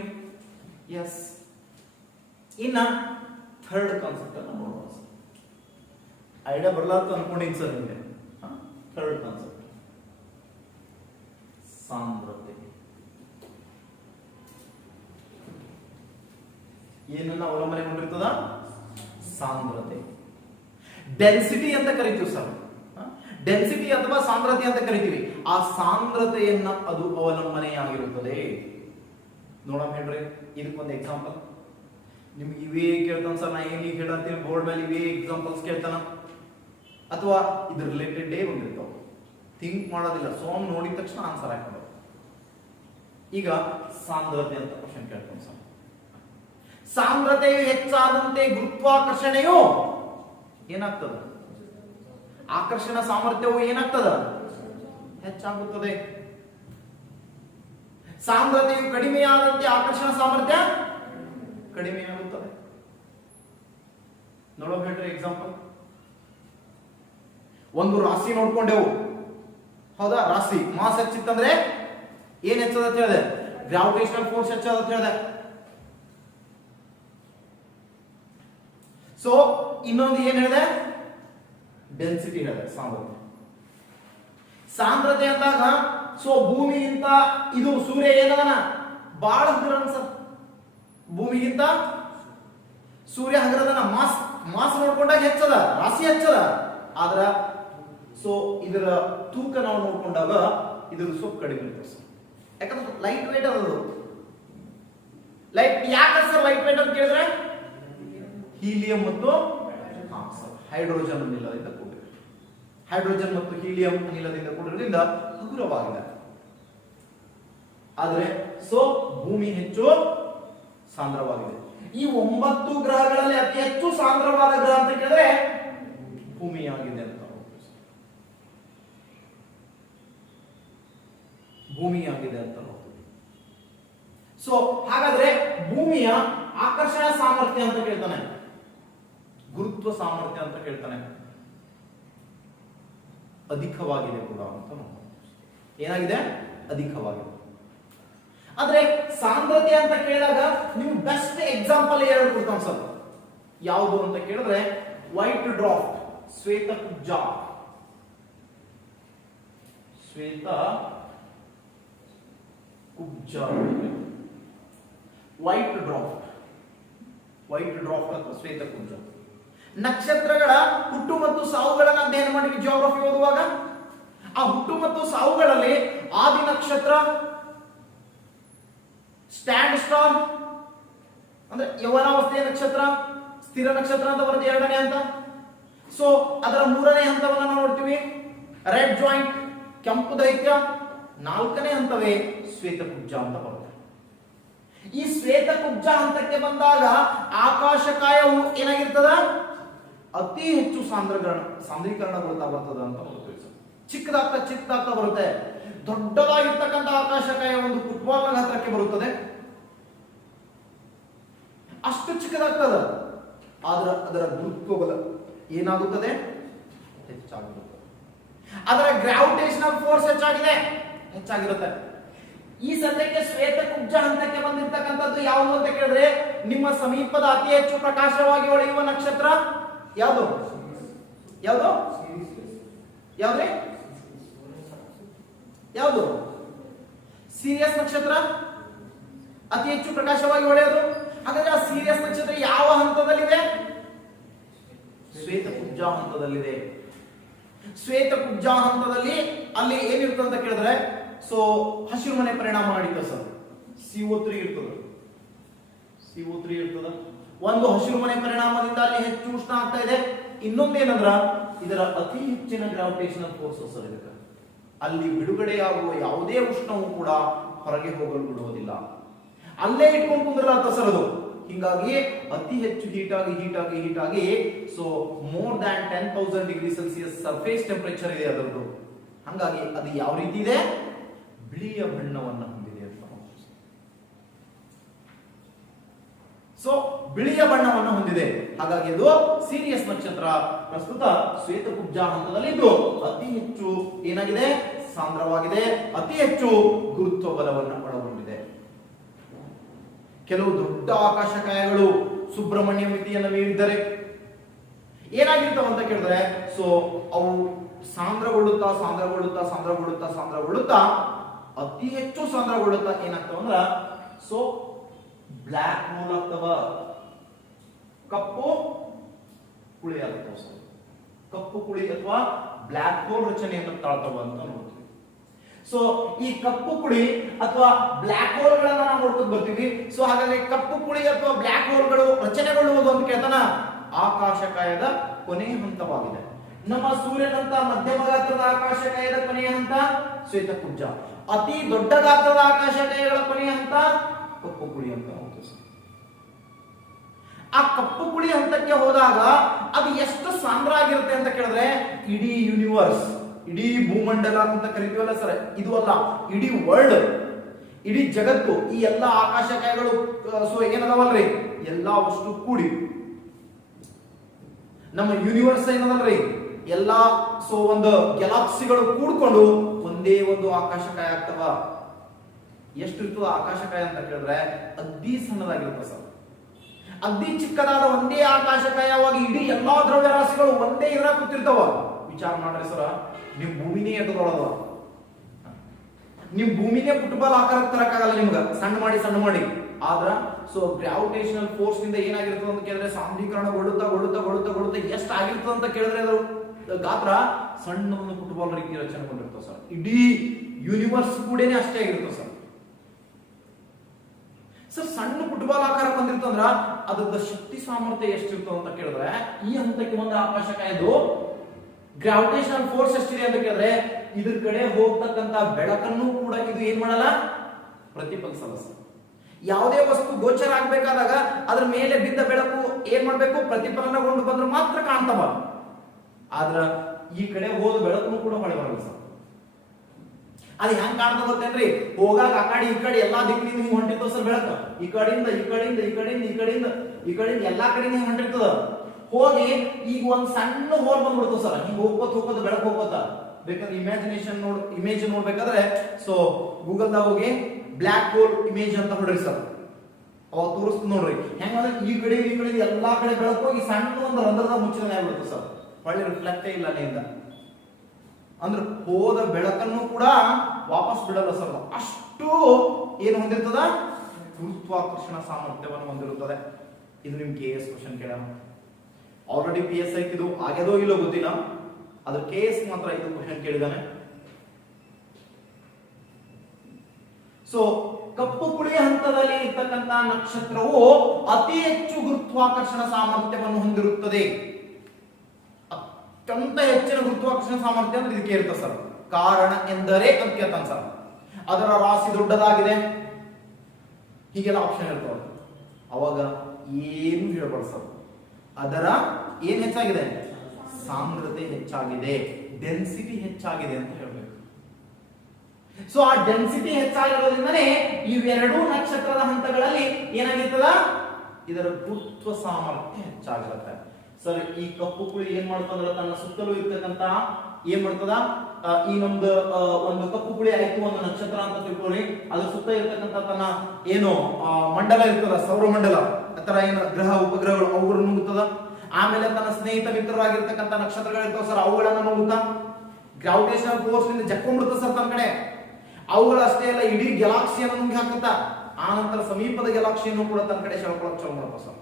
ಎಸ್. ಇನ್ನ ಥರ್ಡ್ ಕಾನ್ಸೆಪ್ಟ್ ಅನ್ನು ನೋಡೋಣ. ಐಡಿಯಾ ಬರಲಾರ್ದು ಅನ್ಕೊಂಡಿದ್ದೀನಿ ಸರ್ ನಿಮಗೆ. ಥರ್ಡ್ ಕಾನ್ಸೆಪ್ಟ್ ಸಾಂದ್ರತೆ. ಏನನ್ನ ಅವಲಂಬನೆಗೊಂಡಿರ್ತದ? ಸಾಂದ್ರತೆ. ಡೆನ್ಸಿಟಿ ಅಂತ ಕರಿತೀವಿ ಸರ್. ಡೆನ್ಸಿಟಿ ಅಥವಾ ಸಾಂದ್ರತೆ ಅಂತ ಕರಿತೀವಿ. ಆ ಸಾಂದ್ರತೆಯನ್ನ ಅದು ಅವಲಂಬನೆಯಾಗಿರುತ್ತದೆ. ನೋಡೋಣ ಹೇಳ್ರಿ, ಇದಕ್ಕೊಂದು ಎಕ್ಸಾಂಪಲ್. ನಿಮ್ಗೆ ಇವೇ ಕೇಳ್ತಾನ ಸರ್, ನಾ ಏನಿಗೆ ಹೇಳತ್ತೀನಿ ಬೋರ್ಡ್ ಮೇಲೆ ಇವೇ ಎಕ್ಸಾಂಪಲ್ಸ್ ಕೇಳ್ತಾನ, ಅಥವಾ ಇದ್ರ ರಿಲೇಟೆಡ್ ಬಂದಿರ್ತಾವ. ಥಿಂಕ್ ಮಾಡೋದಿಲ್ಲ, ಸೋಮ್ ನೋಡಿದ ತಕ್ಷಣ ಆನ್ಸರ್ ಹಾಕೋದು. ಈಗ ಸಾಂದ್ರತೆ ಅಂತ ಕ್ವಶನ್ ಕೇಳ್ತಾನೆ ಸರ್. ಸಾಂದ್ರತೆಯು ಹೆಚ್ಚಾದಂತೆ ಗುರುತ್ವಾಕರ್ಷಣೆಯು ಏನಾಗ್ತದ? ಆಕರ್ಷಣ ಸಾಮರ್ಥ್ಯವು ಏನಾಗ್ತದ? ಹೆಚ್ಚಾಗುತ್ತದೆ. ಸಾಂದ್ರತೆಯು ಕಡಿಮೆಯಾದಂತೆ ಆಕರ್ಷಣ ಸಾಮರ್ಥ್ಯ ಕಡಿಮೆಯಾಗುತ್ತದೆ. ನೋಡೋ ಹೇಳ್ರಿ ಎಕ್ಸಾಂಪಲ್. ಒಂದು ರಾಶಿ ನೋಡ್ಕೊಂಡೆವು, ಹೌದಾ? ರಾಶಿ ಮಾಸ್ ಹೆಚ್ಚಿತ್ತಂದ್ರೆ ಏನ್ ಹೆಚ್ಚದ ಅಂತ ಹೇಳಿದೆ? ಗ್ರಾವಿಟೇಷನಲ್ ಫೋರ್ಸ್ ಹೆಚ್ಚದ ಅಂತ ಹೇಳಿದೆ. ಸೊ ಇನ್ನೊಂದು ಏನ್ ಹೇಳಿದೆ? ಡೆನ್ಸಿಟಿ ಹೇಳಿದೆ, ಸಾಂದ್ರತೆ. ಸಾಂದ್ರತೆ ಅಂದಾಗ ಸೊ ಭೂಮಿಗಿಂತ ಇದು ಸೂರ್ಯ ಏನದನ ಬಹಳ ಹಗುರನ ಸರ್. ಭೂಮಿಗಿಂತ ಸೂರ್ಯ ಹಗುರದನ. ಮಾಸ್ ನೋಡ್ಕೊಂಡಾಗ ಹೆಚ್ಚದ, ರಾಶಿ ಹೆಚ್ಚದ. ಆದ್ರ ಸೊ ಇದರ ತೂಕ ನಾವು ನೋಡ್ಕೊಂಡಾಗ ಇದ್ರ ಸ್ವಲ್ಪ ಕಡಿಮೆ ಇರ್ತದೆ ಸರ್. ಯಾಕಂದ್ರೆ ಲೈಟ್ ವೇಟ್ ಅದು. ಲೈಟ್ ಯಾಕೆ ಸರ್ ಲೈಟ್ ವೇಟ್ ಅಂತ ಕೇಳಿದ್ರೆ ಹೀಲಿಯಂ ಮತ್ತು ಹೈಡ್ರೋಜನ್ ಅನಿಲದಿಂದ ಕೂಡಿದೆ. ಹೈಡ್ರೋಜನ್ ಮತ್ತು ಹೀಲಿಯಂ ಅನಿಲದಿಂದ ಕೂಡಿರೋದ್ರಿಂದ ಹಗುರವಾಗಿದೆ. ಆದ್ರೆ ಸೊ ಭೂಮಿ ಹೆಚ್ಚು ಸಾಂದ್ರವಾಗಿದೆ. ಈ 9 ಗ್ರಹಗಳಲ್ಲಿ ಅತಿ ಹೆಚ್ಚು ಸಾಂದ್ರವಾದ ಗ್ರಹ ಅಂತ ಕೇಳಿದ್ರೆ ಭೂಮಿಯಾಗಿದೆ ಅಂತ. ಭೂಮಿಯಾಗಿದೆ ಅಂತ ನೋಡ್ತೀವಿ. ಸೊ ಹಾಗಾದ್ರೆ ಭೂಮಿಯ ಆಕರ್ಷಣ ಸಾಮರ್ಥ್ಯ ಅಂತ ಕೇಳ್ತಾನೆ, ಗುರುತ್ವ ಸಾಮರ್ಥ್ಯ ಅಂತ ಕೇಳ್ತಾನೆ, ಅಧಿಕವಾಗಿದೆ ಕೂಡ ಅಂತ ನೋಡ್ತೀವಿ. ಏನಾಗಿದೆ? ಅಧಿಕವಾಗಿದೆ. ಆದ್ರೆ ಸಾಂದ್ರತೆ ಅಂತ ಕೇಳಿದಾಗ ನೀವು ಬೆಸ್ಟ್ ಎಕ್ಸಾಂಪಲ್ ಎರಡು ಕೊಡ್ತಾನೆ ಸರ್. ಯಾವುದು ಅಂತ ಕೇಳಿದ್ರೆ ವೈಟ್ ಡ್ರಾಫ್ಟ್, ಶ್ವೇತ ಕುಬ್ಜ. ಶ್ವೇತ ಕುಬ್ಜ, ವೈಟ್ ಡ್ರಾಫ್ಟ್ ಅಥವಾ ಶ್ವೇತ ಕುಬ್ಜ. ನಕ್ಷತ್ರಗಳ ಹುಟ್ಟು ಮತ್ತು ಸಾವುಗಳನ್ನ ಅಧ್ಯಯನ ಮಾಡಿ ಜಿಯೋಗ್ರಫಿ ಓದುವಾಗ ಆ ಹುಟ್ಟು ಮತ್ತು ಸಾವುಗಳಲ್ಲಿ ಆದಿ ನಕ್ಷತ್ರ, ಸ್ಟ್ಯಾಂಡ್ ಸ್ಟಾರ್ ಅಂದ್ರೆ ಯವನಾವಸ್ಥೆಯ ನಕ್ಷತ್ರ, ಸ್ಥಿರ ನಕ್ಷತ್ರ ಅಂತ ಬರುತ್ತೆ 2ನೇ ಹಂತ. ಸೊ ಅದರ 3ನೇ ಹಂತವನ್ನ ನಾವು ನೋಡ್ತೀವಿ, ರೆಡ್ ಜಾಯಿಂಟ್, ಕೆಂಪು ದೈತ್ಯ. 4ನೇ ಹಂತವೇ ಶ್ವೇತಕುಬ್ಜ ಅಂತ ಬರುತ್ತೆ. ಈ ಶ್ವೇತಕುಬ್ಜ ಹಂತಕ್ಕೆ ಬಂದಾಗ ಆಕಾಶಕಾಯವು ಏನಾಗಿರ್ತದ? ಅತಿ ಹೆಚ್ಚು ಸಾಂದ್ರೀಕರಣಗೊಳ್ತಾ ಬರ್ತದ ಅಂತ ನೋಡ್ತೀವಿ. ಚಿಕ್ಕದಾಗ್ತಾ ಬರುತ್ತೆ. ದೊಡ್ಡದಾಗಿರ್ತಕ್ಕಂಥ ಆಕಾಶಕಾಯ ಒಂದು ಫುಟ್ಬಾಲ್ ನ ಗಾತ್ರಕ್ಕೆ ಬರುತ್ತದೆ, ಅಷ್ಟು ಚಿಕ್ಕದಾಗ್ತದ. ಆದ್ರೆ ಅದರ ಗುರುತ್ವ ಬಲ ಏನಾಗುತ್ತದೆ? ಹೆಚ್ಚಾಗಿರುತ್ತದೆ. ಅದರ ಗ್ರಾವಿಟೇಷನಲ್ ಫೋರ್ಸ್ ಹೆಚ್ಚಾಗಿರುತ್ತೆ. ಈ ಸದ್ಯಕ್ಕೆ ಶ್ವೇತಕುಬ್ಜ ಹಂತಕ್ಕೆ ಬಂದಿರತಕ್ಕಂಥದ್ದು ಯಾವುದು ಅಂತ ಕೇಳಿದ್ರೆ ನಿಮ್ಮ ಸಮೀಪದ ಅತಿ ಹೆಚ್ಚು ಪ್ರಕಾಶವಾಗಿ ಹೊಳೆಯುವ ನಕ್ಷತ್ರ ಯಾವುದು? ಯಾವುದು? ಸೀರಿಯಸ್ ನಕ್ಷತ್ರ ಅತಿ ಹೆಚ್ಚು ಪ್ರಕಾಶವಾಗಿ ಹೊಳೆಯೋದು. ಹಾಗಾದ್ರೆ ಆ ಸೀರಿಯಸ್ ನಕ್ಷತ್ರ ಯಾವ ಹಂತದಲ್ಲಿದೆ? ಶ್ವೇತಕುಬ್ಜ ಹಂತದಲ್ಲಿದೆ. ಶ್ವೇತಕುಬ್ಜ ಹಂತದಲ್ಲಿ ಅಲ್ಲಿ ಏನಿರ್ತದೆ ಅಂತ ಕೇಳಿದ್ರೆ ಸೊ ಹಸಿರು ಮನೆ ಪರಿಣಾಮ ನಡೀತದೆ ಸರ್. CO3 ಇರ್ತದ. ಒಂದು ಹಸಿರು ಮನೆ ಪರಿಣಾಮದಿಂದ ಅಲ್ಲಿ ಹೆಚ್ಚು ಉಷ್ಣ ಆಗ್ತಾ ಇದೆ. ಇನ್ನೊಂದೇನಂದ್ರ ಇದರ ಅತಿ ಹೆಚ್ಚಿನ ಗ್ರಾವಿಟೇಷನಲ್ ಫೋರ್ಸಸ್ ಇದಕ್ಕೆ. ಅಲ್ಲಿ ಬಿಡುಗಡೆಯಾಗುವ ಯಾವುದೇ ಉಷ್ಣವು ಕೂಡ ಹೊರಗೆ ಹೋಗಲು ಬಿಡುವುದಿಲ್ಲ, ಅಲ್ಲೇ ಇಟ್ಕೊಂಡು ಕುಂದ್ರಲ್ಲ ಸರ್ ಅದು. ಹಿಂಗಾಗಿ ಅತಿ ಹೆಚ್ಚು ಹೀಟ್ ಆಗಿ so more than 10,000 degree Celsius surface temperature ಇದೆ ಅದರದ್ದು. ಹಂಗಾಗಿ ಅದು ಯಾವ ರೀತಿ ಇದೆ? ಬಿಳಿಯ ಬಣ್ಣವನ್ನು ಹೊಂದಿದೆ ಅಂತ. ಸೊ ಬಿಳಿಯ ಬಣ್ಣವನ್ನು ಹೊಂದಿದೆ. ಹಾಗಾಗಿ ಅದು ಸೀರಿಯಸ್ ನಕ್ಷತ್ರ. ಪ್ರಸ್ತುತ ಶ್ವೇತಕುಬ್ಜ ಹಂತದಲ್ಲಿದ್ದು ಅತಿ ಹೆಚ್ಚು ಏನಾಗಿದೆ? ಸಾಂದ್ರವಾಗಿದೆ. ಅತಿ ಹೆಚ್ಚು ಗುರುತ್ವ ಬಲವನ್ನು ಒಳಗೊಂಡಿದೆ. ಕೆಲವು ದೊಡ್ಡ ಆಕಾಶಕಾಯಗಳು ಸುಬ್ರಹ್ಮಣ್ಯ ಮಿತಿಯನ್ನು ಮೀರಿದರೆ ಏನಾಗಿರ್ತಾವ ಅಂತ ಕೇಳಿದ್ರೆ ಸೊ ಅವು ಸಾಂದ್ರಗೊಳ್ಳುತ್ತಾ ಸಾಂದ್ರಗೊಳ್ಳುತ್ತಾ ಸಾಂದ್ರಗೊಳ್ಳುತ್ತಾ ಸಾಂದ್ರಗೊಳ್ಳುತ್ತಾ ಅತಿ ಹೆಚ್ಚು ಸಾಂದ್ರಗೊಳ್ಳುತ್ತಾ ಏನಾಗ್ತಾವ ಅಂದ್ರ ಸೊ ಬ್ಲ್ಯಾಕ್ ಹೋಲ್ ಆಗ್ತವ, ಕಪ್ಪು ಕುಳಿ ಆಗ್ತಾವ. ಕಪ್ಪು ಕುಳಿ ಅಥವಾ ಬ್ಲ್ಯಾಕ್ ಹೋಲ್ ರಚನೆಯನ್ನು ತಾಳ್ತಾವ ಅಂತ ನೋಡ್ತೀವಿ. ಸೊ ಈ ಕಪ್ಪು ಕುಳಿ ಅಥವಾ ಬ್ಲ್ಯಾಕ್ ಹೋಲ್ ಗಳನ್ನ ನಾವು ನೋಡ್ಕೊಂಡು ಬರ್ತೀವಿ. ಸೊ ಹಾಗಾದ್ರೆ ಕಪ್ಪು ಕುಳಿ ಅಥವಾ ಬ್ಲ್ಯಾಕ್ ಹೋಲ್ ಗಳು ರಚನೆಗೊಳ್ಳುವುದು ಅಂತ ಕೇಳ್ತಾನ ಆಕಾಶಕಾಯದ ಕೊನೆಯ ಹಂತವಾಗಿದೆ. ನಮ್ಮ ಸೂರ್ಯನಂತ ಮಧ್ಯಮ ಗಾತ್ರದ ಆಕಾಶಕಾಯದ ಕೊನೆಯ ಹಂತ ಶ್ವೇತಪುಂಜ. ಅತಿ ದೊಡ್ಡ ಗಾತ್ರದ ಆಕಾಶಕಾಯಗಳ ಕೊನೆಯ ಹಂತ ಕಪ್ಪು ಕುಳಿ ಅಂತ ಹೋಗ್ತದೆ. ಆ ಕಪ್ಪು ಕುಳಿ ಹಂತಕ್ಕೆ ಹೋದಾಗ ಅದು ಎಷ್ಟು ಸಾಂದ್ರ ಆಗಿರುತ್ತೆ ಅಂತ ಕೇಳಿದ್ರೆ ಇಡೀ ಯೂನಿವರ್ಸ್, ಇಡೀ ಭೂಮಂಡಲ ಅಂತ ಕರಿತೀವಲ್ಲ ಸರ್, ಇದು ಅಲ್ಲ, ಇಡೀ ವರ್ಲ್ಡ್, ಇಡೀ ಜಗತ್ತು, ಈ ಎಲ್ಲಾ ಆಕಾಶಕಾಯಗಳು ಸೊ ಏನದವಲ್ರಿ ಎಲ್ಲಾ ವಸ್ತು ಕೂಡಿ ನಮ್ಮ ಯೂನಿವರ್ಸ್ ಏನದಲ್ರಿ ಎಲ್ಲಾ ಸೊ ಒಂದು ಗ್ಯಾಲಕ್ಸಿಗಳು ಕೂಡ್ಕೊಂಡು ಒಂದೇ ಒಂದು ಆಕಾಶಕಾಯ ಆಗ್ತವ. ಎಷ್ಟು ಇರ್ತದ ಆಕಾಶಕಾಯ ಅಂತ ಕೇಳಿದ್ರೆ ಅತಿ ಸಣ್ಣದಾಗಿರುತ್ತೆ ಸರ್. ಅತಿ ಚಿಕ್ಕದಾದ ಒಂದೇ ಆಕಾಶಕಾಯವಾಗಿ ಇಡೀ ಎಲ್ಲಾ ದ್ರವ್ಯರಾಶಿಗಳು ಒಂದೇ ಇದರ ಕೂತಿರ್ತಾವ. ವಿಚಾರ ಮಾಡ್ರಿ ಸರ, ನಿಮ್ ಭೂಮಿನೇ ಎದುರೊಳದ, ನಿಮ್ ಭೂಮಿನೇ ಫುಟ್ಬಾಲ್ ಆಕಾರ ತರಕ್ಕಾಗಲ್ಲ ನಿಮ್ಗ, ಸಣ್ಣ ಮಾಡಿ ಆದ್ರ ಸೊ ಗ್ರಾವಿಟೇಷನಲ್ ಫೋರ್ಸ್ ನಿಂದ ಏನಾಗಿರ್ತದೆ ಅಂತ ಕೇಳಿದ್ರೆ ಸಾಂದ್ರೀಕರಣಗೊಳ್ಳುತ್ತಾ ಗೊಳ್ಳುತ್ತಾ ಗೊಳ್ಳುತ್ತಾ ಗೊಳ್ಳುತ್ತಾ ಎಷ್ಟು ಆಗಿರ್ತದೆ ಅಂತ ಕೇಳಿದ್ರೆ ಅದರ ಗಾತ್ರ ಸಣ್ಣ ಒಂದು ಫುಟ್ಬಾಲ್ ರೀತಿ ರಚನೆಗೊಂಡಿರ್ತದೆ ಸರ್. ಇಡೀ ಯೂನಿವರ್ಸ್ ಕೂಡೇನೆ ಅಷ್ಟೇ ಆಗಿರ್ತದೆ ಸರ್. ಸರ್ ಸಣ್ಣ ಫುಟ್ಬಾಲ್ ಆಕಾರ ಬಂದಿರ್ತಂದ್ರ ಅದ್ರದ ಶಕ್ತಿ ಸಾಮರ್ಥ್ಯ ಎಷ್ಟಿರ್ತದೆ ಅಂತ ಕೇಳಿದ್ರೆ ಈ ಹಂತಕ್ಕೆ ಒಂದು ಆಕಾಶಕಾಯದು ಗ್ರಾವಿಟೇಷನಲ್ ಫೋರ್ಸ್ ಎಷ್ಟಿದೆ ಅಂತ ಕೇಳಿದ್ರೆ ಇದ್ರ ಕಡೆ ಹೋಗ್ತಕ್ಕಂತ ಬೆಳಕನ್ನು ಕೂಡ ಇದು ಏನ್ ಮಾಡಲ್ಲ, ಪ್ರತಿಫಲಿಸಲ್ಲ ಸರ್. ಯಾವುದೇ ವಸ್ತು ಗೋಚರ ಆಗ್ಬೇಕಾದಾಗ ಅದ್ರ ಮೇಲೆ ಬಿದ್ದ ಬೆಳಕು ಏನ್ ಮಾಡ್ಬೇಕು, ಪ್ರತಿಫಲನಗೊಂಡು ಬಂದ್ರೆ ಮಾತ್ರ ಕಾಣ್ತವ. ಆದ್ರ ಈ ಕಡೆ ಹೋದ ಬೆಳಕು ಕೂಡ ಹೊಳೆ ಬರಲ್ಲ ಸರ್. ಅದು ಹೆಂಗ್ ಕಾಣ್ತಾ ಗೊತ್ತೇನ್ರಿ, ಹೋಗಾಗ ಆ ಕಡೆ ಈ ಕಡೆ ಎಲ್ಲಾ ದಿಕ್ಕಿನಿಂದ ಹಿಂಗ್ ಹೊಂಟಿರ್ತದ ಸರ್ ಬೆಳಕು. ಈ ಕಡೆಯಿಂದ ಈ ಕಡೆಯಿಂದ ಈ ಕಡೆಯಿಂದ ಈ ಕಡೆಯಿಂದ ಈ ಕಡೆಯಿಂದ ಎಲ್ಲಾ ಕಡೆಯಿಂದ ಹಿಂಗ್ ಹೊಂಟಿರ್ತದ. ಹೋಗಿ ಈಗ ಒಂದ್ ಸಣ್ಣ ಹೋಲ್ ಬಂದ್ಬಿಡ್ತದ ಸರ್. ಹಿಂಗ್ ಹೋಗ್ಕೋತ ಬೆಳಕು ಹೋಗ್ಕೋತ. ಬೇಕಾದ್ರೆ ಇಮೇಜ್ ನೋಡ್ಬೇಕಾದ್ರೆ ಸೊ ಗೂಗಲ್ದಾಗ ಹೋಗಿ ಬ್ಲ್ಯಾಕ್ ಹೋಲ್ ಇಮೇಜ್ ಅಂತ ಹೊಡ್ರಿ ಸರ್, ಅವಾಗ ತೋರಿಸ್ತು ನೋಡ್ರಿ. ಹೆಂಗಂದ್ರೆ ಈ ಕಡೆ ಎಲ್ಲಾ ಕಡೆ ಬೆಳಕು ಹೋಗಿ ಸಣ್ಣ ಒಂದು ರಂಧ್ರದ ಮುಚ್ಚನೆ ಆಗ್ಬಿಡುತ್ತೆ ಸರ್. ಒಳ್ಳೆ ರಿಫ್ಲೆಕ್ಟೇ ಇಲ್ಲ ಅಲ್ಲಿಂದ. ಅಂದ್ರೆ ಹೋದ ಬೆಳಕನ್ನು ಕೂಡ ವಾಪಸ್ ಬಿಡಲ್ಲ ಸರ್. ಅಷ್ಟು ಏನು ಹೊಂದಿರ್ತದ, ಗುರುತ್ವಾಕರ್ಷಣ ಸಾಮರ್ಥ್ಯವನ್ನು ಹೊಂದಿರುತ್ತದೆ. ಇದು ನಿಮ್ KS ಕ್ವಶನ್ ಕೇಳೋಣ. ಆಲ್ರೆಡಿ PSI ಇದು ಆಗ್ಯದೋ ಇಲ್ಲೋ ಗೊತ್ತಿಲ್ಲ, ಅದ್ರ KS ಮಾತ್ರ ಇದು ಕ್ವಶನ್ ಕೇಳಿದಾನೆ. ಸೊ ಕಪ್ಪು ಕುಳಿಯ ಹಂತದಲ್ಲಿ ಇರ್ತಕ್ಕಂತ ನಕ್ಷತ್ರವು ಅತಿ ಹೆಚ್ಚು ಗುರುತ್ವಾಕರ್ಷಣ ಸಾಮರ್ಥ್ಯವನ್ನು ಹೊಂದಿರುತ್ತದೆ. ಅತ್ಯಂತ ಹೆಚ್ಚಿನ ಗುರುತ್ವಾಕರ್ಷಣ ಸಾಮರ್ಥ್ಯ ಅಂದ್ರೆ ಇದಕ್ಕೆ ಇರುತ್ತೆ ಸರ್. ಕಾರಣ ಎಂದರೆ ಅಂತ ಕೇಳ್ತಾನೆ ಸರ್. ಅದರ ರಾಶಿ ದೊಡ್ಡದಾಗಿದೆ, ಹೀಗೆಲ್ಲ ಆಪ್ಷನ್ ಇರ್ತವೆ. ಅವಾಗ ಏನು ಹೇಳ್ಬಾರ್ದು ಸರ್. ಅದರ ಏನ್ ಹೆಚ್ಚಾಗಿದೆ, ಸಾಂದ್ರತೆ ಹೆಚ್ಚಾಗಿದೆ, ಡೆನ್ಸಿಟಿ ಹೆಚ್ಚಾಗಿದೆ ಅಂತ ಹೇಳ್ಬೇಕು. ಸೊ ಆ ಡೆನ್ಸಿಟಿ ಹೆಚ್ಚಾಗಿರೋದ್ರಿಂದನೇ ಇವೆರಡೂ ನಕ್ಷತ್ರದ ಹಂತಗಳಲ್ಲಿ ಏನಾಗಿರ್ತದ, ಇದರ ಗುರುತ್ವ ಸಾಮರ್ಥ್ಯ ಹೆಚ್ಚಾಗಿರುತ್ತೆ ಸರ್. ಈ ಕಪ್ಪು ಕುಳಿ ಏನ್ ಮಾಡ್ತಂದ್ರ ತನ್ನ ಸುತ್ತಲೂ ಇರ್ತಕ್ಕಂತ ಏನ್ ಮಾಡ್ತದ, ಈ ನಮ್ದು ಒಂದು ಕಪ್ಪು ಕುಳಿ ಆಯ್ತು ಒಂದು ನಕ್ಷತ್ರ ಅಂತ ತಿಳ್ಕೊಳ್ಳಿ. ಅದ್ರ ಸುತ್ತ ಇರ್ತಕ್ಕಂತ ತನ್ನ ಏನು ಮಂಡಲ ಇರ್ತದ, ಸೌರಮಂಡಲ ಆತರ ಏನು ಗ್ರಹ ಉಪಗ್ರಹಗಳು ಅವುಗಳನ್ನು ನುಂಗುತ್ತದ. ಆಮೇಲೆ ತನ್ನ ಸ್ನೇಹಿತ ಮಿತ್ರರಾಗಿರ್ತಕ್ಕಂಥ ನಕ್ಷತ್ರಗಳಿರ್ತಾವ ಸರ್, ಅವುಗಳನ್ನ ನುಂಗುತ್ತಾ ಗ್ರಾವಿಟೇಷನಲ್ ಫೋರ್ಸ್ ನಿಂದ ಜಕ್ಕೊಂಡ್ಬಿಡುತ್ತ ಸರ್ ತನ್ನ ಕಡೆ. ಅವುಗಳು ಅಷ್ಟೇ ಅಲ್ಲ, ಇಡೀ ಗ್ಯಾಲಾಕ್ಸಿಯನ್ನು ನುಂಗಿ ಹಾಕುತ್ತ. ಆ ನಂತರ ಸಮೀಪದ ಗ್ಯಾಲಾಕ್ಸಿಯನ್ನು ಕೂಡ ತನ್ನ ಕಡೆ ಸೆಳ್ಕೊಳಕ್ ಚಾಲು ಮಾಡಪ್ಪ ಸರ್.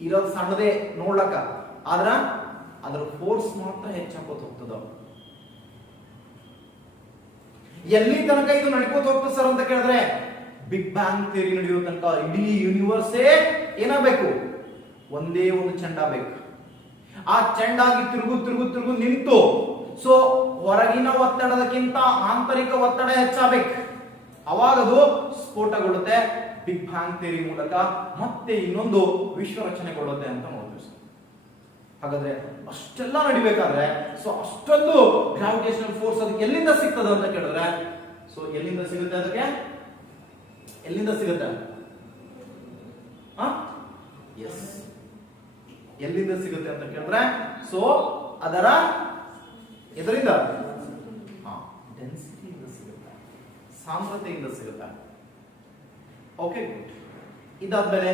ಇರೋದು ಸಣ್ಣದೇ ನೋಡ್ಲಕ್ಕ, ಆದ್ರ ಅದರ ಫೋರ್ಸ್ ಮಾತ್ರ ಹೆಚ್ಚಾಕೋತ ಹೋಗ್ತದ. ಎಲ್ಲಿ ತನಕ ಇದು ನಡ್ಕೋತ ಹೋಗ್ತದೆ ಸರ್ ಅಂತ ಕೇಳಿದ್ರೆ ಬಿಗ್ ಬ್ಯಾಂಗ್ ಥಿಯರಿ ನಡೆಯೋ ತನಕ ಇಡೀ ಯೂನಿವರ್ಸೇ ಏನಾಗಬೇಕು, ಒಂದೇ ಒಂದು ಚೆಂಡ ಬೇಕು. ಆ ಚೆಂಡಾಗಿ ತಿರುಗು ನಿಂತು ಸೊ ಹೊರಗಿನ ಒತ್ತಡದಕ್ಕಿಂತ ಆಂತರಿಕ ಒತ್ತಡ ಹೆಚ್ಚಾಗಬೇಕು. ಅವಾಗದು ಸ್ಫೋಟಗೊಳ್ಳುತ್ತೆ ಬಿಗ್ ಬ್ಯಾಂಗ್ ಥಿಯರಿ ಮೂಲಕ, ಮತ್ತೆ ಇನ್ನೊಂದು ವಿಶ್ವ ರಚನೆಗೊಳ್ಳುತ್ತೆ ಅಂತ ನೋಡ್ತೀವಿ ಸರ್. ಹಾಗಾದ್ರೆ ಅಷ್ಟೆಲ್ಲ ನಡಿಬೇಕಾದ್ರೆ ಸೊ ಅಷ್ಟೊಂದು ಗ್ರಾವಿಟೇಷನಲ್ ಫೋರ್ಸ್ ಅದಕ್ಕೆ ಎಲ್ಲಿಂದ ಸಿಗ್ತದೆ ಅಂತ ಕೇಳಿದ್ರೆ ಸೊ ಎಲ್ಲಿಂದ ಸಿಗುತ್ತೆ, ಅದಕ್ಕೆ ಎಲ್ಲಿಂದ ಸಿಗುತ್ತೆ, ಎಸ್ ಎಲ್ಲಿಂದ ಸಿಗುತ್ತೆ ಅಂತ ಕೇಳಿದ್ರೆ ಸೊ ಅದರ ಎದರಿಂದ ಡೆನ್ಸಿಟಿಯಿಂದ ಸಿಗುತ್ತೆ, ಸಾಂದ್ರತೆಯಿಂದ ಸಿಗುತ್ತೆ. Okay good. ಇದಾದ್ಮೇಲೆ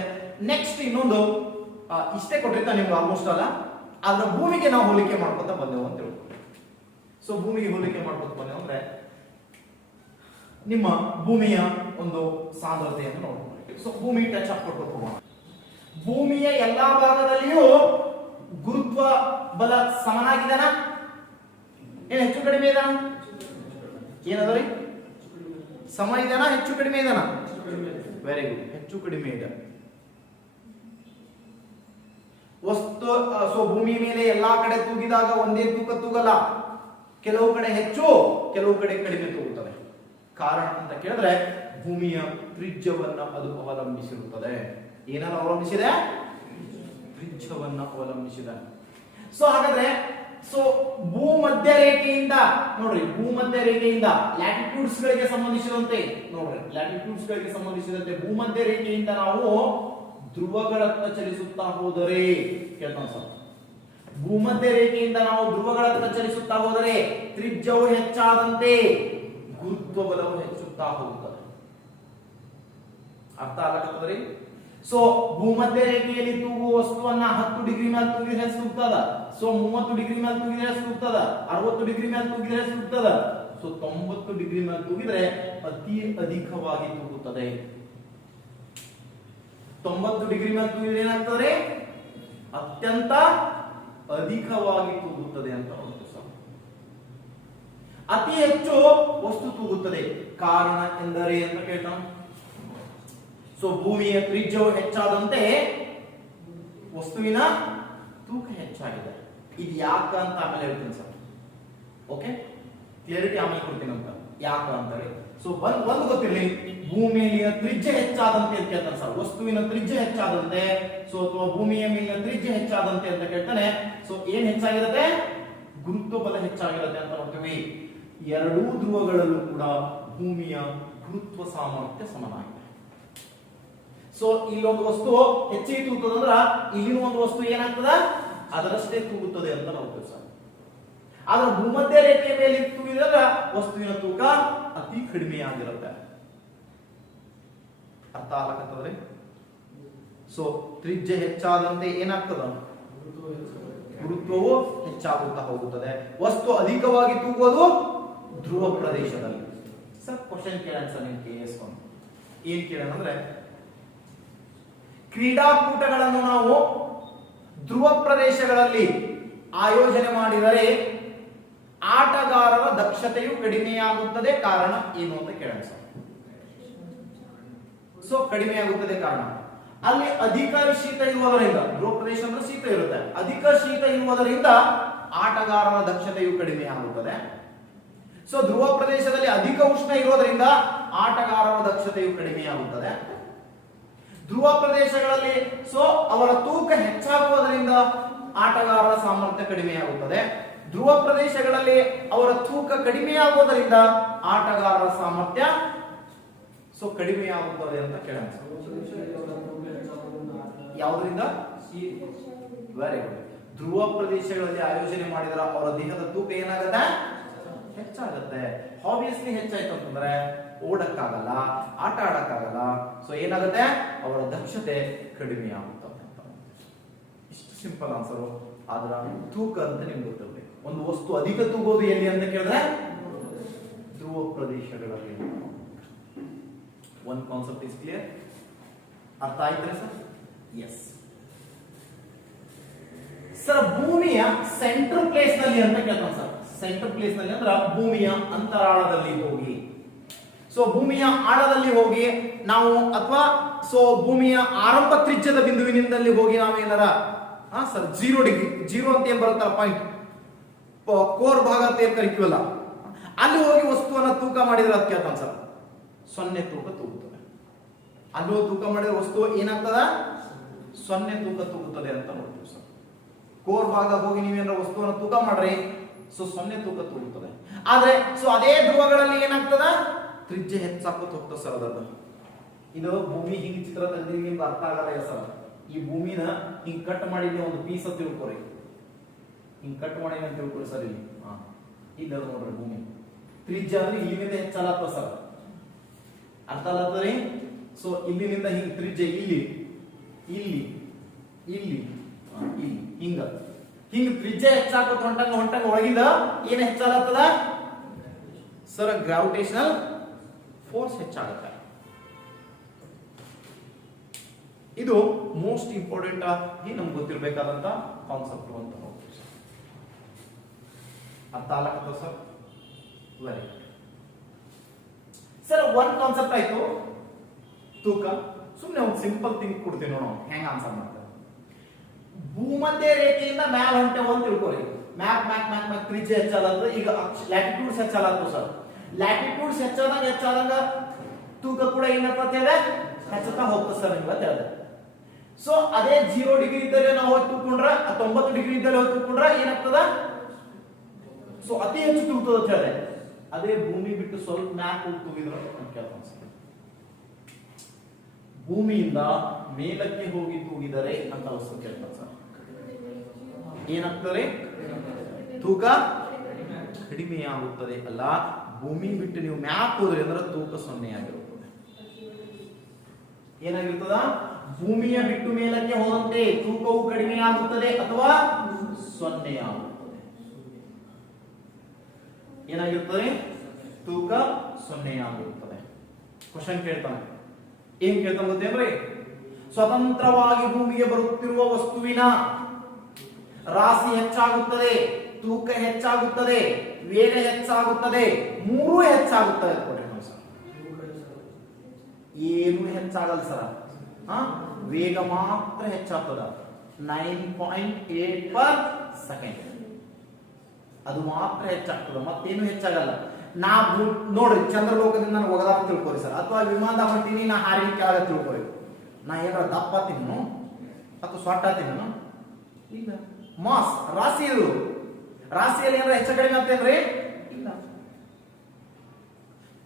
ನೆಕ್ಸ್ಟ್ ಇನ್ನೊಂದು ಇಷ್ಟೇ ಕೊಟ್ಟಿರ್ತಾನೆ ನಿಮ್ಗೆ ಆಲ್ಮೋಸ್ಟ್ ಅಲ್ಲ, ಆದ್ರೆ ಭೂಮಿಗೆ ನಾವು ಹೋಲಿಕೆ ಮಾಡ್ಕೊತಾ ಬಂದೆವು ಅಂತ ಹೇಳಿ. ಸೊ ಭೂಮಿಗೆ ಹೋಲಿಕೆ ಮಾಡ್ಕೊತ ಬಂದೆವು ಅಂದ್ರೆ ನಿಮ್ಮ ಭೂಮಿಯ ಒಂದು ಸಾಂದ್ರತೆಯನ್ನು ನೋಡ್ಕೊಂಡು, ಸೊ ಭೂಮಿ ಟಚ್ ಅಪ್ ಕೊಟ್ಟು ಹೋಗೋಣ. ಭೂಮಿಯ ಎಲ್ಲಾ ಭಾಗದಲ್ಲಿಯೂ ಗುರುತ್ವ ಬಲ ಸಮನಾಗಿದೆನ? ಏನ್ ಹೆಚ್ಚು ಕಡಿಮೆ ಇದಾನ? ಏನದ ರೀ? ಸಮ ಇದೆನಾ ಹೆಚ್ಚು ಕಡಿಮೆ ಇದೆನಾ? ವೆರಿ ಗುಡ್, ಹೆಚ್ಚು ಕಡಿಮೆ ಇದೆ. ವಸ್ತು ಸೊ ಭೂಮಿ ಮೇಲೆ ಎಲ್ಲಾ ಕಡೆ ತೂಗಿದಾಗ ಒಂದೇ ತೂಕ ತೂಗಲ್ಲ, ಕೆಲವು ಕಡೆ ಹೆಚ್ಚು ಕೆಲವು ಕಡೆ ಕಡಿಮೆ ತೂಗುತ್ತದೆ. ಕಾರಣ ಅಂತ ಕೇಳಿದ್ರೆ ಭೂಮಿಯ ತ್ರಿಜ್ಯವನ್ನ ಅದು ಅವಲಂಬಿಸಿರುತ್ತದೆ. ಏನನ್ನ ಅವಲಂಬಿಸಿದೆ? ತ್ರಿಜ್ಯವನ್ನ ಅವಲಂಬಿಸಿದೆ. ಸೊ ಹಾಗಾದ್ರೆ ಸೊ ಭೂಮಧ್ಯ ರೇಖೆಯಿಂದ ನೋಡ್ರಿ, ಭೂಮಧ್ಯ ರೇಖೆಯಿಂದ ಲ್ಯಾಟಿಟ್ಯೂಡ್ಸ್ ಗಳಿಗೆ ಸಂಬಂಧಿಸಿದಂತೆ ನೋಡ್ರಿ, ಲ್ಯಾಟಿಟ್ಯೂಡ್ಸ್ ಗಳಿಗೆ ಸಂಬಂಧಿಸಿದಂತೆ ಭೂಮಧ್ಯ ರೇಖೆಯಿಂದ ನಾವು ಧ್ರುವಗಳತ್ತ ಚಲಿಸುತ್ತಾ ಹೋದರೆ ಕೇಳ್ತಾನೆ ಸರ್, ಭೂಮಧ್ಯ ರೇಖೆಯಿಂದ ನಾವು ಧ್ರುವಗಳತ್ತ ಚಲಿಸುತ್ತಾ ಹೋದರೆ ತ್ರಿಜ್ಯವು ಹೆಚ್ಚಾದಂತೆ ಗುರುತ್ವ ಬಲವು ಹೆಚ್ಚುತ್ತಾ ಹೋಗುತ್ತದೆ. ಅರ್ಥ ಆಗತ್ತದ್ರಿ? ಸೊ ಭೂಮಧ್ಯ ರೇಖೆಯಲ್ಲಿ ತೂಗುವ ವಸ್ತುವನ್ನ 10 ಡಿಗ್ರಿ ಮೇಲೆ ತೂಗಿದ್ರೆ ಎಷ್ಟು ತೂಗ್ತದ? ಸೊ 30 ಡಿಗ್ರಿ ಮೇಲೆ ತೂಗಿದ್ರೆ ಎಷ್ಟು ತೂಗ್ತದ? 60 ಡಿಗ್ರಿ ಮೇಲೆ ತೂಗಿದ್ರೆ ಎಷ್ಟು ತೂಗ್ತದ? ಸೊ 90 ಡಿಗ್ರಿ ಮೇಲೆ ತೂಗಿದ್ರೆ ಅತಿ ಅಧಿಕವಾಗಿ ತೂಗುತ್ತದೆ. 90 ಡಿಗ್ರಿ ಮೇಲೆ ತೂಗಿದ್ರೆ ಏನಾಗ್ತದೆ? ಅತ್ಯಂತ ಅಧಿಕವಾಗಿ ತೂಗುತ್ತದೆ ಅಂತ ನೋಡ್ತೀವಿ ಸರ್. ಅತಿ ಹೆಚ್ಚು ವಸ್ತು ತೂಗುತ್ತದೆ. ಕಾರಣ ಎಂದರೆ ಅಂತ ಕೇಳ್ತಾನೆ. ಸೊ ಭೂಮಿಯ ತ್ರಿಜ್ಯವು ಹೆಚ್ಚಾದಂತೆ ವಸ್ತುವಿನ ತೂಕ ಹೆಚ್ಚಾಗಿದೆ. ಇದು ಯಾಕ ಅಂತ ಆಮೇಲೆ ಹೇಳ್ತೀನಿ ಸರ್. ಓಕೆ, ಕ್ಲಿಯರಿಟಿ ಆಮೇಲೆ ಕೊಡ್ತೀನಿ ಅಂತ ಯಾಕ ಅಂತ ಹೇಳಿ. ಸೊ ಒಂದು ಗೊತ್ತಿರಲಿ, ಭೂಮಿಯ ತ್ರಿಜ್ಯ ಹೆಚ್ಚಾದಂತೆ ಅಂತ ಕೇಳ್ತಾನೆ ಸರ್. ವಸ್ತುವಿನ ತ್ರಿಜ್ಯ ಹೆಚ್ಚಾದಂತೆ, ಸೊ ಅಥವಾ ಭೂಮಿಯ ಮೇಲಿನ ತ್ರಿಜ್ಯ ಹೆಚ್ಚಾದಂತೆ ಅಂತ ಕೇಳ್ತಾನೆ. ಸೊ ಏನ್ ಹೆಚ್ಚಾಗಿರುತ್ತೆ? ಗುರುತ್ವ ಬಲ ಹೆಚ್ಚಾಗಿರುತ್ತೆ ಅಂತ ನೋಡ್ತೀವಿ. ಎರಡೂ ಧ್ರುವಗಳಲ್ಲೂ ಕೂಡ ಭೂಮಿಯ ಗುರುತ್ವ ಸಾಮರ್ಥ್ಯ ಸಮನಾಗಿದೆ. ಸೊ ಇಲ್ಲೊಂದು ವಸ್ತು ಹೆಚ್ಚಿಗೆ ತೂಗುತ್ತದಂದ್ರ ಇಲ್ಲಿನ ಒಂದು ವಸ್ತು ಏನಾಗ್ತದ? ಅದರಷ್ಟೇ ತೂಗುತ್ತದೆ ಅಂತ ನೋಡ್ತೀವಿ ಸರ್. ಆದ್ರೆ ಭೂಮಧ್ಯ ರೇಖೆಯ ಮೇಲೆ ತೂಗಿದಾಗ ವಸ್ತುವಿನ ತೂಕ ಅತಿ ಕಡಿಮೆಯಾಗಿರುತ್ತೆ. ಅರ್ಥ ಆಗತ್ತದ್ರಿ? ಸೊ ತ್ರಿಜ್ಯ ಹೆಚ್ಚಾದಂತೆ ಏನಾಗ್ತದ? ಗುರುತ್ವವು ಹೆಚ್ಚಾಗುತ್ತಾ ಹೋಗುತ್ತದೆ. ವಸ್ತು ಅಧಿಕವಾಗಿ ತೂಗೋದು ಧ್ರುವ ಪ್ರದೇಶದಲ್ಲಿ. ಸರ್ ಕ್ವಶನ್ ಕೇಳೋಣ ಸರ್, ನಿಮ್ KS ಏನ್ ಕೇಳೋಣ ಅಂದ್ರೆ, ಕ್ರೀಡಾಕೂಟಗಳನ್ನು ನಾವು ಧ್ರುವ ಪ್ರದೇಶಗಳಲ್ಲಿ ಆಯೋಜನೆ ಮಾಡಿದರೆ ಆಟಗಾರರ ದಕ್ಷತೆಯು ಕಡಿಮೆಯಾಗುತ್ತದೆ. ಕಾರಣ ಏನು ಅಂತ ಕೇಳೋಣ ಸರ್. ಸೊ ಕಡಿಮೆಯಾಗುತ್ತದೆ ಕಾರಣ ಅಲ್ಲಿ ಅಧಿಕ ಶೀತ ಇರುವುದರಿಂದ, ಧ್ರುವ ಪ್ರದೇಶ ಅಂದ್ರೆ ಶೀತ ಇರುತ್ತೆ, ಅಧಿಕ ಶೀತ ಇರುವುದರಿಂದ ಆಟಗಾರರ ದಕ್ಷತೆಯು ಕಡಿಮೆಯಾಗುತ್ತದೆ. ಸೊ ಧ್ರುವ ಪ್ರದೇಶದಲ್ಲಿ ಅಧಿಕ ಉಷ್ಣ ಇರೋದ್ರಿಂದ ಆಟಗಾರರ ದಕ್ಷತೆಯು ಕಡಿಮೆಯಾಗುತ್ತದೆ. ಧ್ರುವ ಪ್ರದೇಶಗಳಲ್ಲಿ ಸೊ ಅವರ ತೂಕ ಹೆಚ್ಚಾಗುವುದರಿಂದ ಆಟಗಾರರ ಸಾಮರ್ಥ್ಯ ಕಡಿಮೆಯಾಗುತ್ತದೆ. ಧ್ರುವ ಪ್ರದೇಶಗಳಲ್ಲಿ ಅವರ ತೂಕ ಕಡಿಮೆಯಾಗುವುದರಿಂದ ಆಟಗಾರರ ಸಾಮರ್ಥ್ಯ ಸೊ ಕಡಿಮೆಯಾಗುತ್ತದೆ ಅಂತ ಕೇಳೋಣ. ಯಾವುದರಿಂದ? Very good. ಧ್ರುವ ಪ್ರದೇಶಗಳಲ್ಲಿ ಆಯೋಜನೆ ಮಾಡಿದರೆ ಅವರ ದೇಹದ ತೂಕ ಏನಾಗುತ್ತೆ? ಹೆಚ್ಚಾಗುತ್ತೆ. ಆಬ್ವಿಯಸ್ಲಿ ಹೆಚ್ಚಾಯ್ತು ಅಂತಂದ್ರೆ ಓಡಕ್ಕಾಗಲ್ಲ, ಆಟ ಆಡಕ್ಕಾಗಲ್ಲ. ಸೊ ಏನಾಗುತ್ತೆ? ಅವರ ದಕ್ಷತೆ ಕಡಿಮೆ ಆಗುತ್ತದೆ. ಇಷ್ಟು ಸಿಂಪಲ್ ಆನ್ಸರ್. ಆದ್ರ ತೂಕ ಅಂತ ನಿಮ್ಗೆ ಗೊತ್ತಿರಬೇಕು. ಒಂದು ವಸ್ತು ಅಧಿಕ ತೂಗೋದು ಎಲ್ಲಿ ಅಂತ ಕೇಳಿದ್ರೆ ಧ್ರುವ ಪ್ರದೇಶಗಳಲ್ಲಿ. One concept is clear? ಅರ್ಥ ಆಯ್ತಾರೆ ಸರ್? Yes sir. ಭೂಮಿಯ ಸೆಂಟ್ರಲ್ ಪ್ಲೇಸ್ ನಲ್ಲಿ ಅಂತ ಕೇಳ್ತಾನೆ ಸರ್. ಸೆಂಟ್ರಲ್ ಪ್ಲೇಸ್ ನಲ್ಲಿ ಅಂದ್ರೆ ಭೂಮಿಯ ಅಂತರಾಳದಲ್ಲಿ ಹೋಗಿ. ಸೊ ಭೂಮಿಯ ಆಳದಲ್ಲಿ ಹೋಗಿ ನಾವು ಅಥವಾ ಸೊ ಭೂಮಿಯ ಆರಂಭ ತ್ರಿಜ್ಯದ ಬಿಂದುವಿನಿಂದಲ್ಲಿ ಹೋಗಿ ನಾವೇನಾರ ಸರ್ 0 ಡಿಗ್ರಿ 0 ಅಂತ ಏನ್ ಬರುತ್ತಲ್ಲ ಪಾಯಿಂಟ್, ಕೋರ್ ಭಾಗ ಅಂತ ಏನ್ ಕರಿತೀವಲ್ಲ, ಅಲ್ಲಿ ಹೋಗಿ ವಸ್ತುವನ್ನ ತೂಕ ಮಾಡಿದ್ರೆ ಅದು ಕೇಳ್ತಾನೆ ಸರ್ 0 ತೂಕ ತೂಗುತ್ತದೆ. ಅಲ್ಲೂ ತೂಕ ಮಾಡಿದ್ರೆ ವಸ್ತು ಏನಾಗ್ತದ? 0 ತೂಕ ತೂಗುತ್ತದೆ ಅಂತ ನೋಡ್ತೀವಿ ಸರ್. ಕೋರ್ ಭಾಗದಾಗ ಹೋಗಿ ನೀವೇನಾರ ವಸ್ತುವನ್ನ ತೂಕ ಮಾಡ್ರಿ, ಸೊ 0 ತೂಕ ತೂಗುತ್ತದೆ. ಆದ್ರೆ ಸೊ ಅದೇ ಧ್ರುವಗಳಲ್ಲಿ ಏನಾಗ್ತದ? ತ್ರಿಜ್ಯ ಹೆಚ್ಚಾಕೋತ ಹೋಗ್ತದೆ ಸರ್. ಅದನ್ನ ಇದು ಭೂಮಿ ಹಿಂಗ್ ಚಿತ್ರ ತೆಗೆದು ನಿಮ್ಗೆ ಅರ್ಥ ಆಗಲ್ಲ ಸರ್. ಈ ಭೂಮಿನ ಹಿಂಗ್ ಕಟ್ ಮಾಡಿ ಒಂದು ಪೀಸ್ ಅಂತ ತಿಳ್ಕೊರಿ, ಹಿಂಗ್ ಕಟ್ ಮಾಡಿ ಅಂತ ತಿಳ್ಕೊರಿ ಸರ್. ಇಲ್ಲಿ ಇಲ್ಲ ನೋಡ್ರಿ ಭೂಮಿ ತ್ರಿಜ್ಯ ಅಂದ್ರೆ ಇಲ್ಲಿಂದ ಹೆಚ್ಚಾಗತ್ತ ಸರ್. ಅರ್ಥ ಆಗತ್ತರಿ? ಸೊ ಇಲ್ಲಿನಿಂದ ಹಿಂಗ್ ತ್ರಿಜ್ಯ ಇಲ್ಲಿ ಇಲ್ಲಿ ಇಲ್ಲಿ ಇಲ್ಲಿ ಹಿಂಗ ಹಿಂಗ ತ್ರಿಜ್ಯ ಹೆಚ್ಚಾಕೋತ ಹೊಂಟಂಗ ಒಳಗಿಂದ ಏನ್ ಹೆಚ್ಚಾಗತ್ತದ ಸರ್ ಗ್ರಾವಿಟೇಷನಲ್ ಫೋರ್ಸ್ ಹೆಚ್ಚಾಗುತ್ತೆ. ಇದು ಮೋಸ್ಟ್ ಇಂಪಾರ್ಟೆಂಟ್ ಆಗಿ ನಮ್ಗೆ ಗೊತ್ತಿರಬೇಕಾದಂತ ಕಾನ್ಸೆಪ್ಟ್ ಅಂತ ಅರ್ಥ ಆಗತ್ತ ಸರ್. Very good sir. ಒಂದ್ ಕಾನ್ಸೆಪ್ಟ್ ಆಯ್ತು ತೂಕ. ಸುಮ್ಮನೆ ಒಂದು ಸಿಂಪಲ್ ಥಿಂಗ್ ಕೊಡ್ತೀನಿ ನೋಡೋಣ ಹೆಂಗ ಆನ್ಸರ್ ಮಾಡ್ತಾರೆ. ಭೂಮಧ್ಯ ರೇಖೆಯಿಂದ ಮ್ಯಾಲ ಹೊಂಟೇವ ಅಂತ ತಿಳ್ಕೊರಿ. ಮ್ಯಾಕ್ ತ್ರಿಜ್ಯ ಹೆಚ್ಚಾದಂದ್ರೆ ಈಗ ಲ್ಯಾಟಿಟ್ಯೂಡ್ಸ್ ಹೆಚ್ಚಾಲತ್ತು ಸರ್. ಲ್ಯಾಟಿಟ್ಯೂಡ್ಸ್ ಹೆಚ್ಚಾದಂಗ ತೂಕ ಕೂಡ ಏನಂತ ಹೇಳಿದ್ರೆ ಹೆಚ್ಚುತ್ತಾ ಹೋಗ್ತದೆ ಸರ್ ನಿಮ್ಗೆ ಅಂತ ಹೇಳಿದೆ. ಸೊ ಅದೇ 0 ಡಿಗ್ರಿ ಇದ್ದರೆ ನಾವು ಹೋಗಿ ತೂಕೊಂಡ್ರ 90 ಡಿಗ್ರಿ ಇದ್ದರೆ ಹೋಗಿ ತೂಕೊಂಡ್ರ ಏನಾಗ್ತದ ಸೊ ಅತಿ ಹೆಚ್ಚು ತೂಗ್ತದ ಅಂತ ಹೇಳಿದೆ. ಅದೇ ಭೂಮಿ ಬಿಟ್ಟು ಸ್ವಲ್ಪ ಮ್ಯಾಕ್ ಹೋಗಿ ತೂಗಿದ್ರು ಅಂತ ಕೇಳ್ತಾನೆ ಸರ್. ಭೂಮಿಯಿಂದ ಮೇಲಕ್ಕೆ ಹೋಗಿ ತೂಗಿದರೆ ಅಂತ ಅವಶ್ಯ ಕೇಳ್ತಾನೆ ಸರ್. ಏನಾಗ್ತದೆ ತೂಕ ಕಡಿಮೆಯಾಗುತ್ತದೆ ಅಲ್ಲ. ಭೂಮಿ ಬಿಟ್ಟು ನೀವು ಮ್ಯಾಕ್ ಹೋದ್ರಿ ಅಂದ್ರೆ ತೂಕ 0 ಆಗಿರುತ್ತದೆ. ಏನಾಗಿರ್ತದ ಭೂಮಿಯ ಬಿಟ್ಟು ಮೇಲಕ್ಕೆ ಹೋದಂತೆ ತೂಕವು ಕಡಿಮೆಯಾಗುತ್ತದೆ ಅಥವಾ 0 ಆಗುತ್ತದೆ. ಏನಾಗಿರುತ್ತದೆ ತೂಕ 0 ಆಗಿರುತ್ತದೆ. ಕ್ವಶನ್ ಕೇಳ್ತಾನೆ. ಏನ್ ಕೇಳ್ತಾನೆ ಗೊತ್ತೇನ್ರಿ? ಸ್ವತಂತ್ರವಾಗಿ ಭೂಮಿಗೆ ಬರುತ್ತಿರುವ ವಸ್ತುವಿನ ರಾಶಿ ಹೆಚ್ಚಾಗುತ್ತದೆ, ತೂಕ ಹೆಚ್ಚಾಗುತ್ತದೆ, ವೇಗ ಹೆಚ್ಚಾಗುತ್ತದೆ, ಮೂರೂ ಹೆಚ್ಚಾಗುತ್ತದೆ. ಏನು ಹೆಚ್ಚಾಗಲ್ಲ ಸರ್. ವೇಗ ಮಾತ್ರ ಹೆಚ್ಚಾಗ್ತದ 9.8 ಪರ್ ಸೆಕೆಂಡ್. ಅದು ಮಾತ್ರ ಹೆಚ್ಚಾಗ್ತದ, ಮತ್ತೇನು ಹೆಚ್ಚಾಗಲ್ಲ. ನಾ ನೋಡ್ರಿ ಚಂದ್ರಲೋಕದಿಂದ ನಾನು ಒಗದಾರ ತಿಳ್ಕೊರಿ ಸರ್, ಅಥವಾ ವಿಮಾನದಾಗ ಹೊಂಟೀನಿ ನಾ ಹಾರಿ ಕೆಳಗ ತಿಳ್ಕೊರಿ. ನಾ ಏನಾರ ದಪ್ಪ ತಿನ್ನು ಅಥವಾ ಸೊಟ್ಟ ತಿನ್ನು ಇಲ್ಲ. ಮಾಸ್ ರಾಶಿ ಇದು. ರಾಶಿಯಲ್ಲಿ ಏನಾರ ಹೆಚ್ಚು ಕಡಿಮೆ ಆಗ್ತೇನ್ರಿ ಇಲ್ಲ.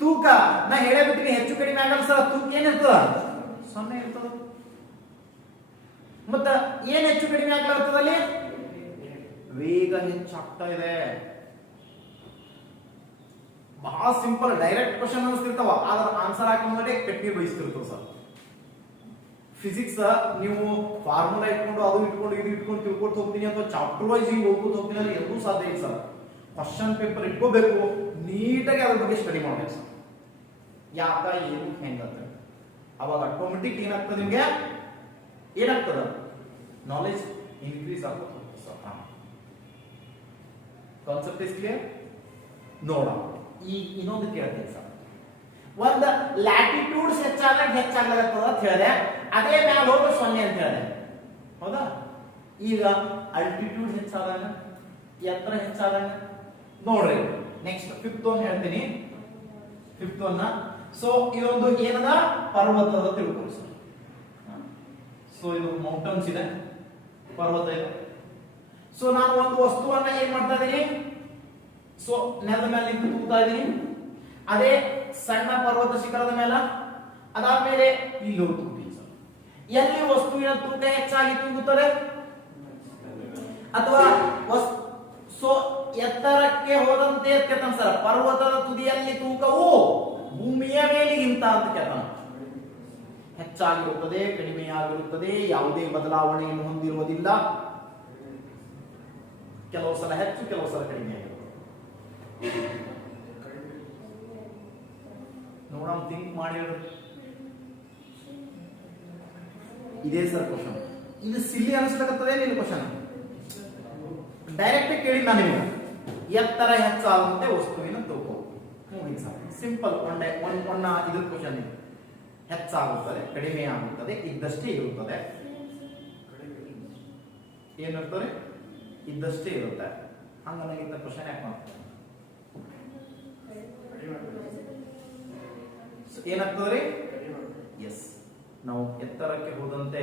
ತೂಕ ನಾ ಹೇಳೇ ಬಿಟ್ಟಿನಿ ಹೆಚ್ಚು ಕಡಿಮೆ ಆಗಲ್ಲ ಸರ್. ತೂಕ ಏನಿರ್ತದ 0 ಇರ್ತದ. ಮತ್ತ ಏನ್ ಹೆಚ್ಚು ಕಡಿಮೆ ಆಗ್ಲಾಗ್ತದಲ್ಲಿ ವೇಗ ಹೆಚ್ಚಾಗ್ತಾ ಇದೆ. ಬಹಳ ಸಿಂಪಲ್ ಡೈರೆಕ್ಟ್ ಕ್ವಶನ್ ಅನಿಸ್ತಿರ್ತಾವ, ಆದ್ರ ಆನ್ಸರ್ ಹಾಕೊಂಡ್ರೆ ಕಟ್ಟಿ ಬಯಸ್ತಿರ್ತವ ಸರ್. ಫಿಸಿಕ್ಸ್ ನೀವು ಫಾರ್ಮುಲಾ ಇಟ್ಕೊಂಡು ಅದು ಇಟ್ಕೊಂಡು ಇದು ಇಟ್ಕೊಂಡು ತಿಳ್ಕೊತ ಹೋಗ್ತೀನಿ ಅಥವಾ ಚಾಪ್ಟರ್ ವೈಸ್ ಹಿಂಗ್ ಹೋಗ್ಬೋದು ಹೋಗ್ತೀನಿ ಅಂದ್ರೆ ಎಲ್ಲೂ ಸಾಧ್ಯ ಇಲ್ಲ ಸರ್. ಕ್ವಶನ್ ಪೇಪರ್ ಇಟ್ಕೋಬೇಕು, ನೀಟಾಗಿ ಅದ್ರ ಬಗ್ಗೆ ಸ್ಟಡಿ ಮಾಡ್ಬೇಕು ಸರ್. ಯಾಕ ಏನು ಹೆಂಗಂತ ಅವಾಗ ಆಟೋಮೆಟಿಕ್ ಏನಾಗ್ತದೆ ನಿಮ್ಗೆ ಏನಾಗ್ತದ ನಾಲೆಜ್ ಇನ್ಕ್ರೀಸ್ ಆಗುತ್ತೆ ಸರ್. Concept is clear. ನೋಡೋಣ ಈಗ ಇನ್ನೊಂದು ಕೇಳ್ತೀನಿ ಸರ್. ಒಂದ್ ಲ್ಯಾಟಿಟ್ಯೂಡ್ಸ್ ಹೆಚ್ಚಾಗ್ಲಾಗತ್ತದ ಅಂತ ಹೇಳಿದೆ, ಅದೇ ಮ್ಯಾಲ ಹೋಗ 0 ಅಂತ ಹೇಳಿದೆ, ಹೌದಾ? ಈಗ ಅಲ್ಟಿಟ್ಯೂಡ್ ಹೆಚ್ಚಾದಾಗ ಎತ್ತರ ಹೆಚ್ಚಾದಾಗ ನೋಡ್ರಿ ನೆಕ್ಸ್ಟ್ 5th ಒನ್ ಹೇಳ್ತೀನಿ. 5th ಒನ್ ಸೊ ಇದೊಂದು ಏನದ ಪರ್ವತದ ತಿಳ್ಕೊಳ್ಳಿ ಸರ್. ಸೊ ಇದು ಮೌಂಟನ್ಸ್ ಇದೆ, ಪರ್ವತ ಇದೆ. ಸೊ ನಾನು ಒಂದು ವಸ್ತುವನ್ನ ಏನ್ ಮಾಡ್ತಾ ಇದೀನಿ, ಸೊ ನೆಲದ ಮೇಲೆ ನಿಂತು ತೂಗ್ತಾ ಇದೀನಿ. ಅದೇ ಸಣ್ಣ ಪರ್ವತ ಶಿಖರದ ಮೇಲೆ, ಅದಾದ್ಮೇಲೆ ಇಲ್ಲಿ ಹೋಗಿ ತೂಗ್ತೀನಿ ಸರ್. ಎಲ್ಲಿ ವಸ್ತುವಿನ ತೂಕ ಹೆಚ್ಚಾಗಿ ತೂಗುತ್ತದೆ ಅಥವಾ ಸೊ ಎತ್ತರಕ್ಕೆ ಹೋದಂತೆ ಕೇಳ್ತಾನೆ ಸರ್. ಪರ್ವತದ ತುದಿಯಲ್ಲಿ ತೂಕವು ಭೂಮಿಯ ಮೇಲಿಗಿಂತ ಅಂತ ಕೇಳ್ತಾನೆ. ಹೆಚ್ಚಾಗಿರುತ್ತದೆ, ಕಡಿಮೆಯಾಗಿರುತ್ತದೆ, ಯಾವುದೇ ಬದಲಾವಣೆಯನ್ನು ಹೊಂದಿರುವುದಿಲ್ಲ. ಕೆಲವು ಸಲ ಹೆಚ್ಚು, ಕೆಲವು ಸಲ ಕಡಿಮೆ ಆಗಿರುತ್ತೆ. ನೋಡೋಣ, ಥಿಂಕ್ ಮಾಡಿ. ಇದೇ ಸರ್ ಕ್ವಶನ್. ಇದು ಸಿಲ್ಲಿ ಅನಿಸ್ಲಕತ್ತದೆ ನಿನ್ನ ಕ್ವಶನ್. ಡೈರೆಕ್ಟ್ ಕೇಳಿ ನಾನು ನಿಮಗೆ ಎತ್ತರ ಹೆಚ್ಚಾದಂತೆ ವಸ್ತುವಿನ ತೂಕ. ಸಿಂಪಲ್ ಒನ್ನ ಇದ್ರ ಕ್ವಶನ್ ಇದೆ. ಹೆಚ್ಚಾಗುತ್ತದೆ, ಕಡಿಮೆ ಆಗುತ್ತದೆ, ಇದ್ದಷ್ಟೇ ಇರುತ್ತದೆ. ಏನಿರ್ತದೆ ಇದ್ದಷ್ಟೇ ಇರುತ್ತೆ. ಹಂಗ ನನಗಿಂತ ಕ್ವಶನ್ ಯಾಕೆ ಮಾಡ್ತಾರೆ? ಏನಾಗ್ತದ್ರಿ? ಎಸ್, ನಾವು ಎತ್ತರಕ್ಕೆ ಹೋದಂತೆ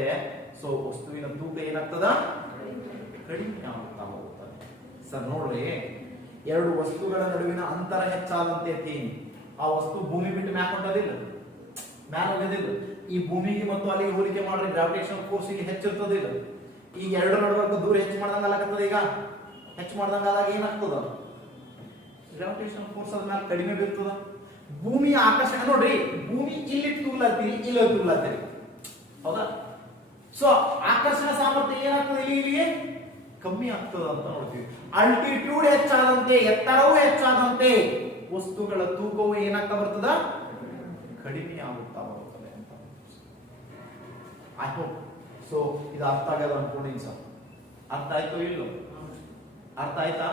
ಸೊ ವಸ್ತುವಿನ ತೂಕ ಏನಾಗ್ತದ ಕಡಿಮೆ ಆಗುತ್ತಾ ಹೋಗುತ್ತದೆ. ಸರ್ ನೋಡ್ರಿ, ಎರಡು ವಸ್ತುಗಳ ನಡುವಿನ ಅಂತರ ಹೆಚ್ಚಾದಂತೆ ಥೀಮ್ ಆ ವಸ್ತು ಭೂಮಿ ಬಿಟ್ಟು ಮ್ಯಾಕ್ ಹೊಂಟದಿಲ್ಲ, ಮ್ಯಾಲ್ ಹೋಗೋದಿಲ್ಲ. ಈ ಭೂಮಿಗೆ ಮತ್ತು ಅಲ್ಲಿಗೆ ಹೋಲಿಕೆ ಮಾಡ್ರಿ ಗ್ರಾವಿಟೇಷನ್ ಫೋರ್ಸ್ ಇಲ್ಲಿ ಹೆಚ್ಚಿರ್ತದಿಲ್ಲ. ಈಗ ಎರಡು ನಡುವೆ ದೂರ ಹೆಚ್ಚು ಮಾಡ್ದಂಗ ಆಗತ್ತದ. ಈಗ ಹೆಚ್ಚು ಮಾಡ್ದಂಗ ಆದಾಗ ಏನಾಗ್ತದ ಗ್ರಾವಿಟೇಷನ್ ಫೋರ್ಸ್ ಅದ ಮ್ಯಾಲ ಕಡಿಮೆ ಬೀಳ್ತದ. ಭೂಮಿಯ ಆಕರ್ಷಣೆ ನೋಡ್ರಿ, ಭೂಮಿ ಇಲ್ಲಿ ತೂಗ್ಲತ್ತೀರಿ, ಇಲ್ಲಿ ತೂಗ್ಲತ್ತೀರಿ, ಹೌದಾ? ಸೊ ಆಕರ್ಷಣ ಸಾಮರ್ಥ್ಯ ಏನಾಗ್ತದೆ, ಇಲ್ಲಿಗೆ ಕಮ್ಮಿ ಆಗ್ತದ ಅಂತ ನೋಡ್ತೀವಿ. ಆಲ್ಟಿಟ್ಯೂಡ್ ಹೆಚ್ಚಾದಂತೆ, ಎತ್ತರವು ಹೆಚ್ಚಾದಂತೆ ವಸ್ತುಗಳ ತೂಕವು ಏನಾಗ್ತಾ ಬರ್ತದ, ಕಡಿಮೆ ಆಗುತ್ತಾ ಬರುತ್ತದೆ ಅಂತ. ಐ ಹೋಪ್ ಸೊ ಇದು ಅರ್ಥ ಆಗಲ್ಲ ಅನ್ಕೊಂಡಿನಿ ಸರ್. ಅರ್ಥ ಆಯ್ತು ಇಲ್ಲೋ? ಅರ್ಥ ಆಯ್ತಾ?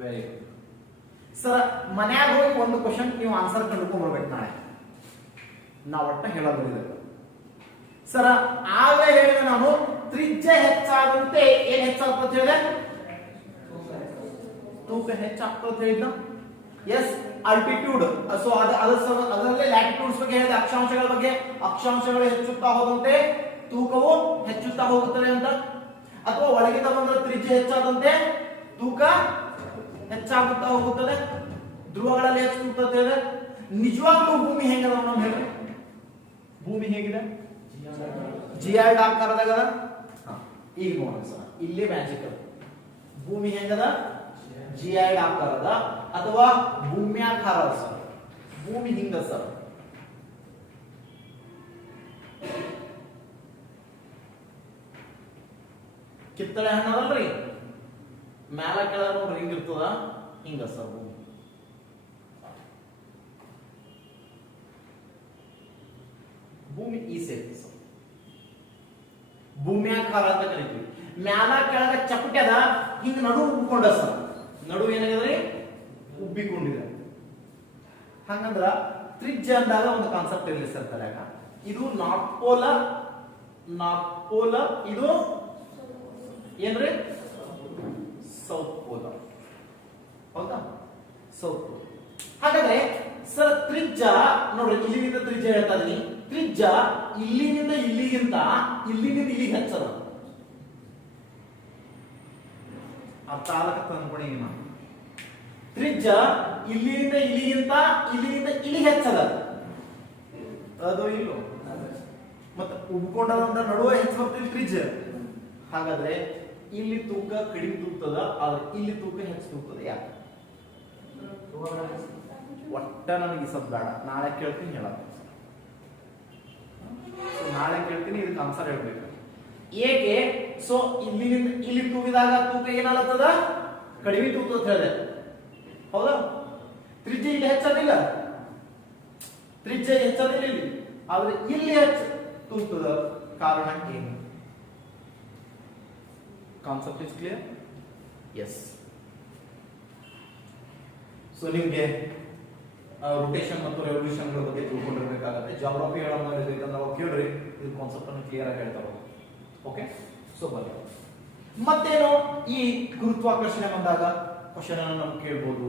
Very good sir. ಮನ್ಯಾಗ ಹೋಗಿ ಒಂದು ಕ್ವಶನ್ ನೀವು ಆನ್ಸರ್ ಕಂಡುಕೊಂಡ್ ಬರ್ಬೇಕು ನಾಳೆ. ನಾವು ಒಟ್ಟ ಹೇಳೋದು ಇದೆ ಸರ್. ಆಗ ಹೇಳಿದ ನಾನು ತ್ರಿಜ್ಯ ಹೆಚ್ಚಾದಂತೆ ಏನ್ ಹೆಚ್ಚಾಗ್ತದೆ ಹೇಳಿದೆ, ತೂಕ ಹೆಚ್ಚಾಗ್ತದೆ ಅಂತ ಹೇಳಿದ್ನ. Yes, altitude. ಸೊ ಅದರಲ್ಲೇ ಲ್ಯಾಟಿಟ್ಯೂಡ್ಸ್ ಬಗ್ಗೆ ಹೇಳಿದೆ, ಅಕ್ಷಾಂಶಗಳ ಬಗ್ಗೆ. ಅಕ್ಷಾಂಶಗಳು ಹೆಚ್ಚುತ್ತಾ ಹೋದಂತೆ ತೂಕವು ಹೆಚ್ಚುತ್ತಾ ಹೋಗುತ್ತದೆ ಅಂತ. ಅಥವಾ ಒಳಗಿಂದ ಬಂದ್ರೆ ತ್ರಿಜ್ಯ ಹೆಚ್ಚಾದಂತೆ ತೂಕ ಹೆಚ್ಚಾಗುತ್ತಾ ಹೋಗುತ್ತದೆ. ಧ್ರುವಗಳಲ್ಲಿ ಹೆಚ್ಚುತ್ತದೆ. ನಿಜವಾಗ್ಲೂ ಭೂಮಿ ಹೆಂಗದ ನಾವು ಹೇಳ್ರಿ, ಭೂಮಿ ಹೇಗಿದೆ, ಜಿಯಾಯ್ಡ್ ಆಕಾರದಾಗ. ಈಗ ನೋಡೋಣ ಸರ್, ಇಲ್ಲಿ ಮ್ಯಾಜಿಕ್ ಅದ. ಭೂಮಿ ಹೆಂಗದ, ಜಿಯಾಯ್ಡ್ ಆಕಾರದ ಅಥವಾ ಭೂಮ್ಯಾಕಾರ ಸರ್. ಭೂಮಿ ಹಿಂಗ ಸರ್, ಕಿತ್ತಳೆ ಹಣ್ಣದಲ್ರಿ, ಮ್ಯಾಲ ಕೆಳಗ ನೋಡ್ರಿ ಹಿಂಗಿರ್ತದ, ಹಿಂಗ ಸರ್ ಭೂಮಿ. ಭೂಮಿ ಈ ಸೇಫ್ ಸರ್, ಭೂಮ್ಯಾಕಾರ ಅಂತ ಕರಿತೀವಿ. ಮ್ಯಾಲ ಕೆಳಗ ಚಪ್ಪಟೆದ, ಹಿಂಗ ನಡು ಉಬ್ಕೊಂಡ ಸರ್. ನಡು ಏನಾಗಿದ್ರಿ, ಉಬ್ಬಿಕೊಂಡಿದೆ. ಹಂಗಂದ್ರ ತ್ರಿಜ್ಯ ಅಂದಾಗ ಒಂದು ಕಾನ್ಸೆಪ್ಟ್ ಇರಲಿ ಸರ್ ತಲೆಯಾಗ. ಇದು ನಾರ್ತ್ ಪೋಲರ್, ಇದು ಏನ್ರಿ ಸೌತ್ ಪೋಲರ್, ಹೌದಾ? South pole. ಹಾಗಾದ್ರೆ ಸರ್ ತ್ರಿಜ್ಯ ನೋಡ್ರಿ, ಇಲ್ಲಿಂದ ತ್ರಿಜ್ಯ ಹೇಳ್ತಾ ಇದೀನಿ. ತ್ರಿಜ್ಯ ಇಲ್ಲಿನಿಂದ ಇಲ್ಲಿಗಿಂತ ಇಲ್ಲಿನಿಂದ ಇಲ್ಲಿಗೆ ಹೆಚ್ಚದ. ಅರ್ಥ ಆಗತ್ತ ಅನ್ಕೊಂಡಿ ನಾನು. ತ್ರಿಜ್ಯ ಇಲ್ಲಿಂದ ಇಲ್ಲಿಗಿಂತ ಇಲ್ಲಿಂದ ಇಲ್ಲಿಗೆ ಹೆಚ್ಚದ, ಅದು ಇಲ್ಲೋ ಮತ್ತೆ ಉಬ್ಕೊಂಡದಂತ ನಡುವೆ ಹೆಚ್ಚು ಬರ್ತಿಲ್ಲ ತ್ರಿಜ್ಯ. ಹಾಗಾದ್ರೆ ಇಲ್ಲಿ ತೂಕ ಕಡಿಮೆ ತೂಗ್ತದ, ಆದ್ರೆ ಇಲ್ಲಿ ತೂಕ ಹೆಚ್ಚು ತೂಗ್ತದೆ. ಯಾಕೆ? ಒಟ್ಟ ನನಗೆ ಈ ಸಬ್ ಬೇಡ, ನಾಳೆ ಕೇಳ್ತೀನಿ ಹೇಳಕ್ಕೆ. ನಾಳೆ ಕೇಳ್ತೀನಿ, ಇದಕ್ಕೆ ಆನ್ಸರ್ ಹೇಳ್ಬೇಕು. ಏಕೆ? ಸೊ ಇಲ್ಲಿಂದ ಇಲ್ಲಿ ತೂಗಿದಾಗ ತೂಕ ಏನಾಗ್ತದ, ಕಡಿಮೆ ತೂಗ್ತದ ಹೇಳಿದೆ, ಹೌದಾ? ತ್ರಿಜ್ಯ ಇಲ್ಲಿ ಹೆಚ್ಚದಿಲ್ಲ, ತ್ರಿಜ್ಯ ಹೆಚ್ಚದಿಲ್ಲ ಇಲ್ಲಿ, ಆದ್ರೆ ಇಲ್ಲಿ ಹೆಚ್ಚು ತೂಗ್ತದ. ಕಾರಣ ಏನು? Concept is clear? Yes. So ನಿಮ್ಗೆ ರೊಟೇಷನ್ ಮತ್ತು ರೆವಲ್ಯೂಷನ್ ಗಳ ಬಗ್ಗೆ ತಿಳ್ಕೊಂಡಿರ್ಬೇಕಾಗತ್ತೆ. ಜಾಗ್ರಫಿ ಹೇಳೋದ್ರಿಂದ ನಾವು ಕೇಳ್ರಿ, ಇದು ಕಾನ್ಸೆಪ್ಟ್ ಅನ್ನು ಕ್ಲಿಯರ್ ಆಗಿ ಹೇಳ್ತಾ ಹೋಗೋದು. ಓಕೆ, ಸೊ ಬನ್ನಿ. ಮತ್ತೇನು, ಈ ಗುರುತ್ವಾಕರ್ಷಣೆ ಬಂದಾಗ ಕ್ವಶನ್ ಅನ್ನು ನಾವು ಕೇಳ್ಬೋದು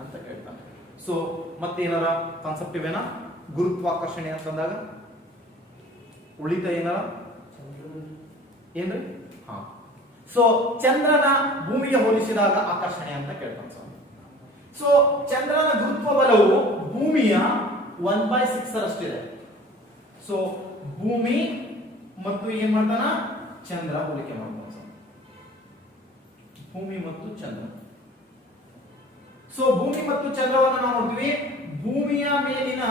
ಅಂತ ಕೇಳ್ತಾನೆ. ಸೊ ಮತ್ತೇನಾರ ಕಾನ್ಸೆಪ್ಟ್ ಇವೇನಾ ಗುರುತ್ವಾಕರ್ಷಣೆ ಅಂತಂದಾಗ? ಉಳಿತ ಏನಾರ ಏನ್ರಿ? ಹಾ, ಸೊ ಚಂದ್ರನ ಭೂಮಿಗೆ ಹೋಲಿಸಿದಾಗ ಆಕರ್ಷಣೆ ಅಂತ ಕೇಳ್ತಾನೆ ಸರ್. ಸೊ ಚಂದ್ರನ ಗುರುತ್ವ ಬಲವು ಭೂಮಿಯ 1/6 ಅಷ್ಟಿದೆ. ಸೊ ಭೂಮಿ ಮತ್ತು ಏನ್ ಮಾಡ್ತಾನ, ಚಂದ್ರ ಹೋಲಿಕೆ ಮಾಡ್ತಾನ ಸರ್. ಭೂಮಿ ಮತ್ತು ಚಂದ್ರ. ಸೊ ಭೂಮಿ ಮತ್ತು ಚಂದ್ರವನ್ನು ನಾವು ನೋಡ್ತೀವಿ. ಭೂಮಿಯ ಮೇಲಿನ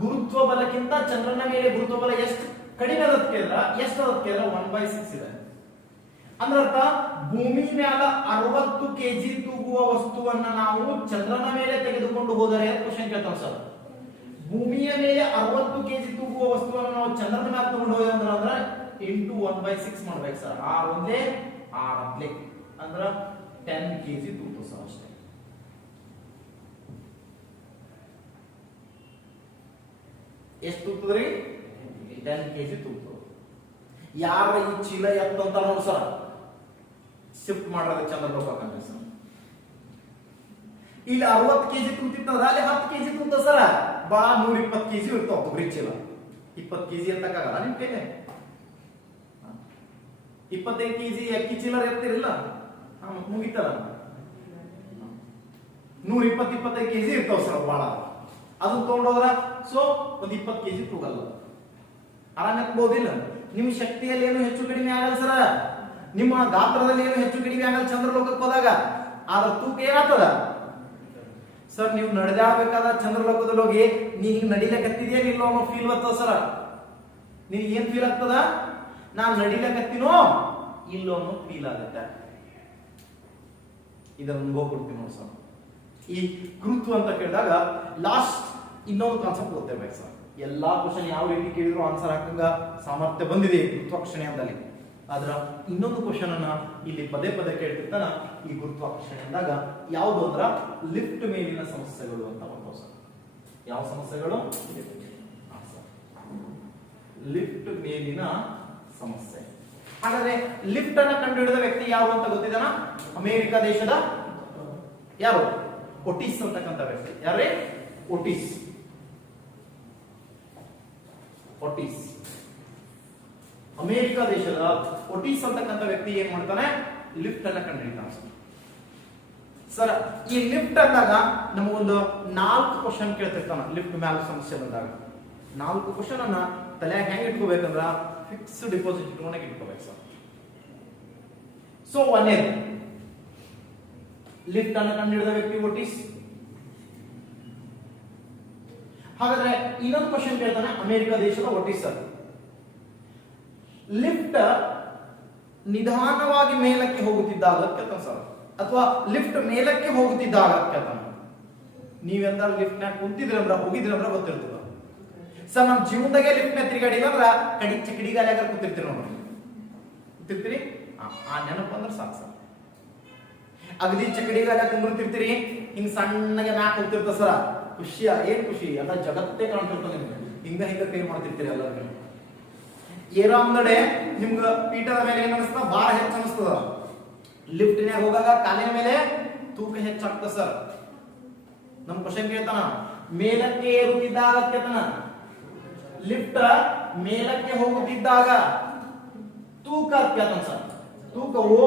ಗುರುತ್ವ ಬಲಕ್ಕಿಂತ ಚಂದ್ರನ ಮೇಲೆ ಗುರುತ್ವ ಬಲ ಎಷ್ಟು ಕಡಿಮೆ ಅದ ಕೇಂದ್ರ, ಎಷ್ಟು ಅದ ಕೇಂದ್ರ 1/6 ಇದೆ. ಅಂದ್ರರ್ಥ ಭೂಮಿ ಮ್ಯಾಲ 60 kg ತೂಗುವ ವಸ್ತುವನ್ನ ನಾವು ಚಂದ್ರನ ಮೇಲೆ ತೆಗೆದುಕೊಂಡು ಹೋದರೆ ಕ್ವಶನ್ ಕೇಳ್ತಾವ ಸರ್. ಭೂಮಿಯ ಮೇಲೆ 60 kg ತೂಗುವ ವಸ್ತುವನ್ನು ನಾವು ಚಂದ್ರನ ಮೇಲೆ ತಗೊಂಡು ಹೋದ್ರೆ ಅಂದ್ರೆ ಇಂಟು 1/6 ಮಾಡ್ಬೇಕು ಸರ್. 6 ಒಂದೇ 6 ಅಪ್ಲೆ ಅಂದ್ರ 10 kg ತೂಗ್ತದೆ ಸರ್ ಅಷ್ಟೇ. ಎಷ್ಟು ತೂಗ್ತದ್ರಿ? 10 kg ತೂಗ್ತದೆ. ಯಾರ ಈ ಚೀಲ ಎತ್ತಂತ ನೋಡಿ ಸರ್, ಶಿಫ್ಟ್ ಮಾಡೋದು ಚಂದ್ರಲೋಕಕ್ಕೆ ಸರ್. ಇಲ್ಲಿ 60 kg ತೂಗ್ತಿತ್ತಂದ್ರ ಅಲ್ಲಿ 10 kg ತೂಗ್ತದ ಸರ್. ಬಹಳ 120 kg ಇರ್ತಾವ ತೊಗರಿ ಚೀಲ. 20 kg ಎತ್ತಕ್ಕಾಗಲ್ಲ ನಿಮ್ ಕೈಲಿ. 25 kg ಅಕ್ಕಿ ಚೀಲ ಎತ್ತಿರಲಿಲ್ಲ, ಮುಗಿತಲ್ಲ. 120-25 kg ಇರ್ತಾವ ಸರ್ ಬಹಳ. ಅದನ್ನ ತಗೊಂಡೋದ್ರ ಸೊ ಒಂದ್ 20 kg ತೂಗಲ್ಲ, ಆರಾಮ ಎತ್ಬಹುದಿಲ್ಲ. ನಿಮ್ಮ ಶಕ್ತಿಯಲ್ಲಿ ಏನು ಹೆಚ್ಚು ಕಡಿಮೆ ಆಗಲ್ಲ ಸರ್, ನಿಮ್ಮ ಗಾತ್ರದಲ್ಲಿ ಏನು ಹೆಚ್ಚು ಕಡಿಮೆ ಆಗಲ್ಲ ಚಂದ್ರಲೋಕಕ್ಕೆ ಹೋದಾಗ. ಆದ್ರ ತೂಕ ಏನಾಗ್ತದ ಸರ್? ಸರ್ ನೀವು ನಡೆದಾಡಬೇಕಾದ ಚಂದ್ರಲೋಕದಲ್ಲಿ ಹೋಗಿ ನೀ ಹಿಂಗ್ ನಡಿಲಕತ್ತಿದ್ಯಾ ನಿಲ್ಲೋ ಅನ್ನೋ ಫೀಲ್ ಬರ್ತದ ಸರ್. ನಿನಗೆ ಏನ್ ಫೀಲ್ ಆಗ್ತದ? ನಾನ್ ನಡಿಲಕತ್ತಿನೋ ಇಲ್ಲೋ ಅನ್ನೋ ಫೀಲ್ ಆಗುತ್ತೆ. ಇದನ್ನ ಅನುಭವ ಕೊಡ್ತೀನಿ ನೋಡಿ ಸರ್. ಈ ಗುರುತ್ವ ಅಂತ ಕೇಳಿದಾಗ ಲಾಸ್ಟ್ ಇನ್ನೊಂದು ಕಾನ್ಸೆಪ್ಟ್ ಗೊತ್ತಿರ್ಬೇಕು ಸರ್. ಎಲ್ಲಾ ಕ್ವಶನ್ ಯಾವ ರೀತಿ ಕೇಳಿದ್ರು ಆನ್ಸರ್ ಹಾಕಂಗ ಸಾಮರ್ಥ್ಯ ಬಂದಿದೆ ಗುರುತ್ವಾಕರ್ಷಣೆಯಲ್ಲಿ. ಆದ್ರ ಇನ್ನೊಂದು ಕ್ವಶನ್ ಅನ್ನ ಇಲ್ಲಿ ಪದೇ ಪದೇ ಕೇಳ್ತಿರ್ತಾನ ಈ ಗುರುತ್ವಾಕರ್ಷಣೆ ಅಂದಾಗ ಯಾವುದು ಅಂದ್ರ ಲಿಫ್ಟ್ ಮೇಲಿನ ಸಮಸ್ಯೆಗಳು ಅಂತ ಬರ್ತಾವ ಸರ್. ಯಾವ ಸಮಸ್ಯೆಗಳು? ಲಿಫ್ಟ್ ಮೇಲಿನ ಸಮಸ್ಯೆ. ಹಾಗಾದ್ರೆ ಲಿಫ್ಟ್ ಅನ್ನ ಕಂಡುಹಿಡಿದ ವ್ಯಕ್ತಿ ಯಾರು ಅಂತ ಗೊತ್ತಿದಾನ? ಅಮೆರಿಕ ದೇಶದ ಯಾರು? ಒಟಿಸ್ ಅಂತಕ್ಕಂಥ ವ್ಯಕ್ತಿ. ಯಾರೇ? ಒಟಿಸ್. ಒಟಿಸ್ ಅಮೆರಿಕ ದೇಶದ ಒಟಿಸ್ ಅಂತಕ್ಕಂಥ ವ್ಯಕ್ತಿ ಏನ್ ಮಾಡ್ತಾನೆ? ಲಿಫ್ಟ್ ಅನ್ನ ಕಂಡುಹಿಡಿತಾನೆ ಸರ್. ಈ ಲಿಫ್ಟ್ ಅಂದಾಗ ನಮಗೊಂದು 4 ಕ್ವಶನ್ ಕೇಳ್ತಿರ್ತಾನ. ಲಿಫ್ಟ್ ಮ್ಯಾಲ ಸಮಸ್ಯೆ ಬಂದಾಗ 4 ಕ್ವಶನ್ ಅನ್ನ ತಲೆಯಾಗ ಹೆಂಗ್ ಇಟ್ಕೋಬೇಕಂದ್ರ ಫಿಕ್ಸ್ ಡಿಪಾಸಿಟ್ ಇಟ್ಕೊಂಡಾಗ ಇಟ್ಕೋಬೇಕು ಸರ್. ಸೊ ಒಂದೇದು ಲಿಫ್ಟ್ ಅನ್ನು ಕಂಡುಹಿಡಿದ ವ್ಯಕ್ತಿ ಒಟಿಸ್. ಹಾಗಾದ್ರೆ ಇನ್ನೊಂದು ಕ್ವಶನ್ ಕೇಳ್ತಾನೆ ಅಮೆರಿಕ ದೇಶದ ಒಟಿಸ್. ಲಿಫ್ಟ್ ನಿಧಾನವಾಗಿ ಮೇಲಕ್ಕೆ ಹೋಗುತ್ತಿದ್ದಾಗ ಕೇಳ್ತಾನೆ ಸರ್, ಅಥವಾ ಲಿಫ್ಟ್ ಮೇಲಕ್ಕೆ ಹೋಗುತ್ತಿದ್ದಾಗ ಕೇಳ್ತಾನೆ. ನೀವೆಂದ ಲಿಫ್ಟ್ ನಾಗ ಕುಂತಿದ್ರಂದ್ರ ಹೋಗಿದ್ರಂದ್ರ ಗೊತ್ತಿರ್ತದ ಸರ್. ನಮ್ ಜೀವನದಾಗೆ ಲಿಫ್ಟ್ ನ ತಿರುಗಾಡಿಲ್ಲ ಅಂದ್ರ ಕಡಿ ಚಕಡಿಗಾಲಿಯಾಗ ಕೂತಿರ್ತೀರಿ ನೋಡ್ರಿ. ಕೂತಿರ್ತೀರಿ ಆ ನೆನಪು ಅಂದ್ರೆ ಸಾಕು ಸರ್. ಅಗದಿ ಚಕಡಿಗಾಲ ಕುಂದಿರ್ತಿರ್ತೀರಿ, ಹಿಂಗ್ ಸಣ್ಣಗೆ ಮ್ಯಾಕ್ ಹೋಗ್ತಿರ್ತ ಸರ. ಖುಷಿ, ಏನ್ ಖುಷಿ, ಎಲ್ಲ ಜಗತ್ತೇ ಕಾಣ್ತಿರ್ತದೆ ನಿಮ್ಗೆ. ಹಿಂಗ ಹಿಂಗ ಕೈ ಮಾಡ್ತಿರ್ತೀರಿ ಎಲ್ಲರಿಗೂ. ಏನೋ ಒಂದಡೆ ನಿಮ್ಗ ಪೀಠದ ಮೇಲೆ ಏನ್ ಅನಿಸ್ತದ? ಭಾರ ಹೆಚ್ಚು ಅನಿಸ್ತದ. ಲಿಫ್ಟ್ನ್ಯಾಗ ಹೋಗಾಗ ಕಾಲಿನ ಮೇಲೆ ತೂಕ ಹೆಚ್ಚಾಗ್ತದ ಸರ್. ನಮ್ ಕ್ವಶನ್ ಕೇಳ್ತಾನ ಮೇಲಕ್ಕೆ ಏರುತ್ತಿದ್ದಾಗ ಕೇಳ್ತಾನ. ಲಿಫ್ಟ್ ಮೇಲಕ್ಕೆ ಹೋಗುತ್ತಿದ್ದಾಗ ತೂಕ ಕೇಳ್ತಾನ ಸರ್. ತೂಕವು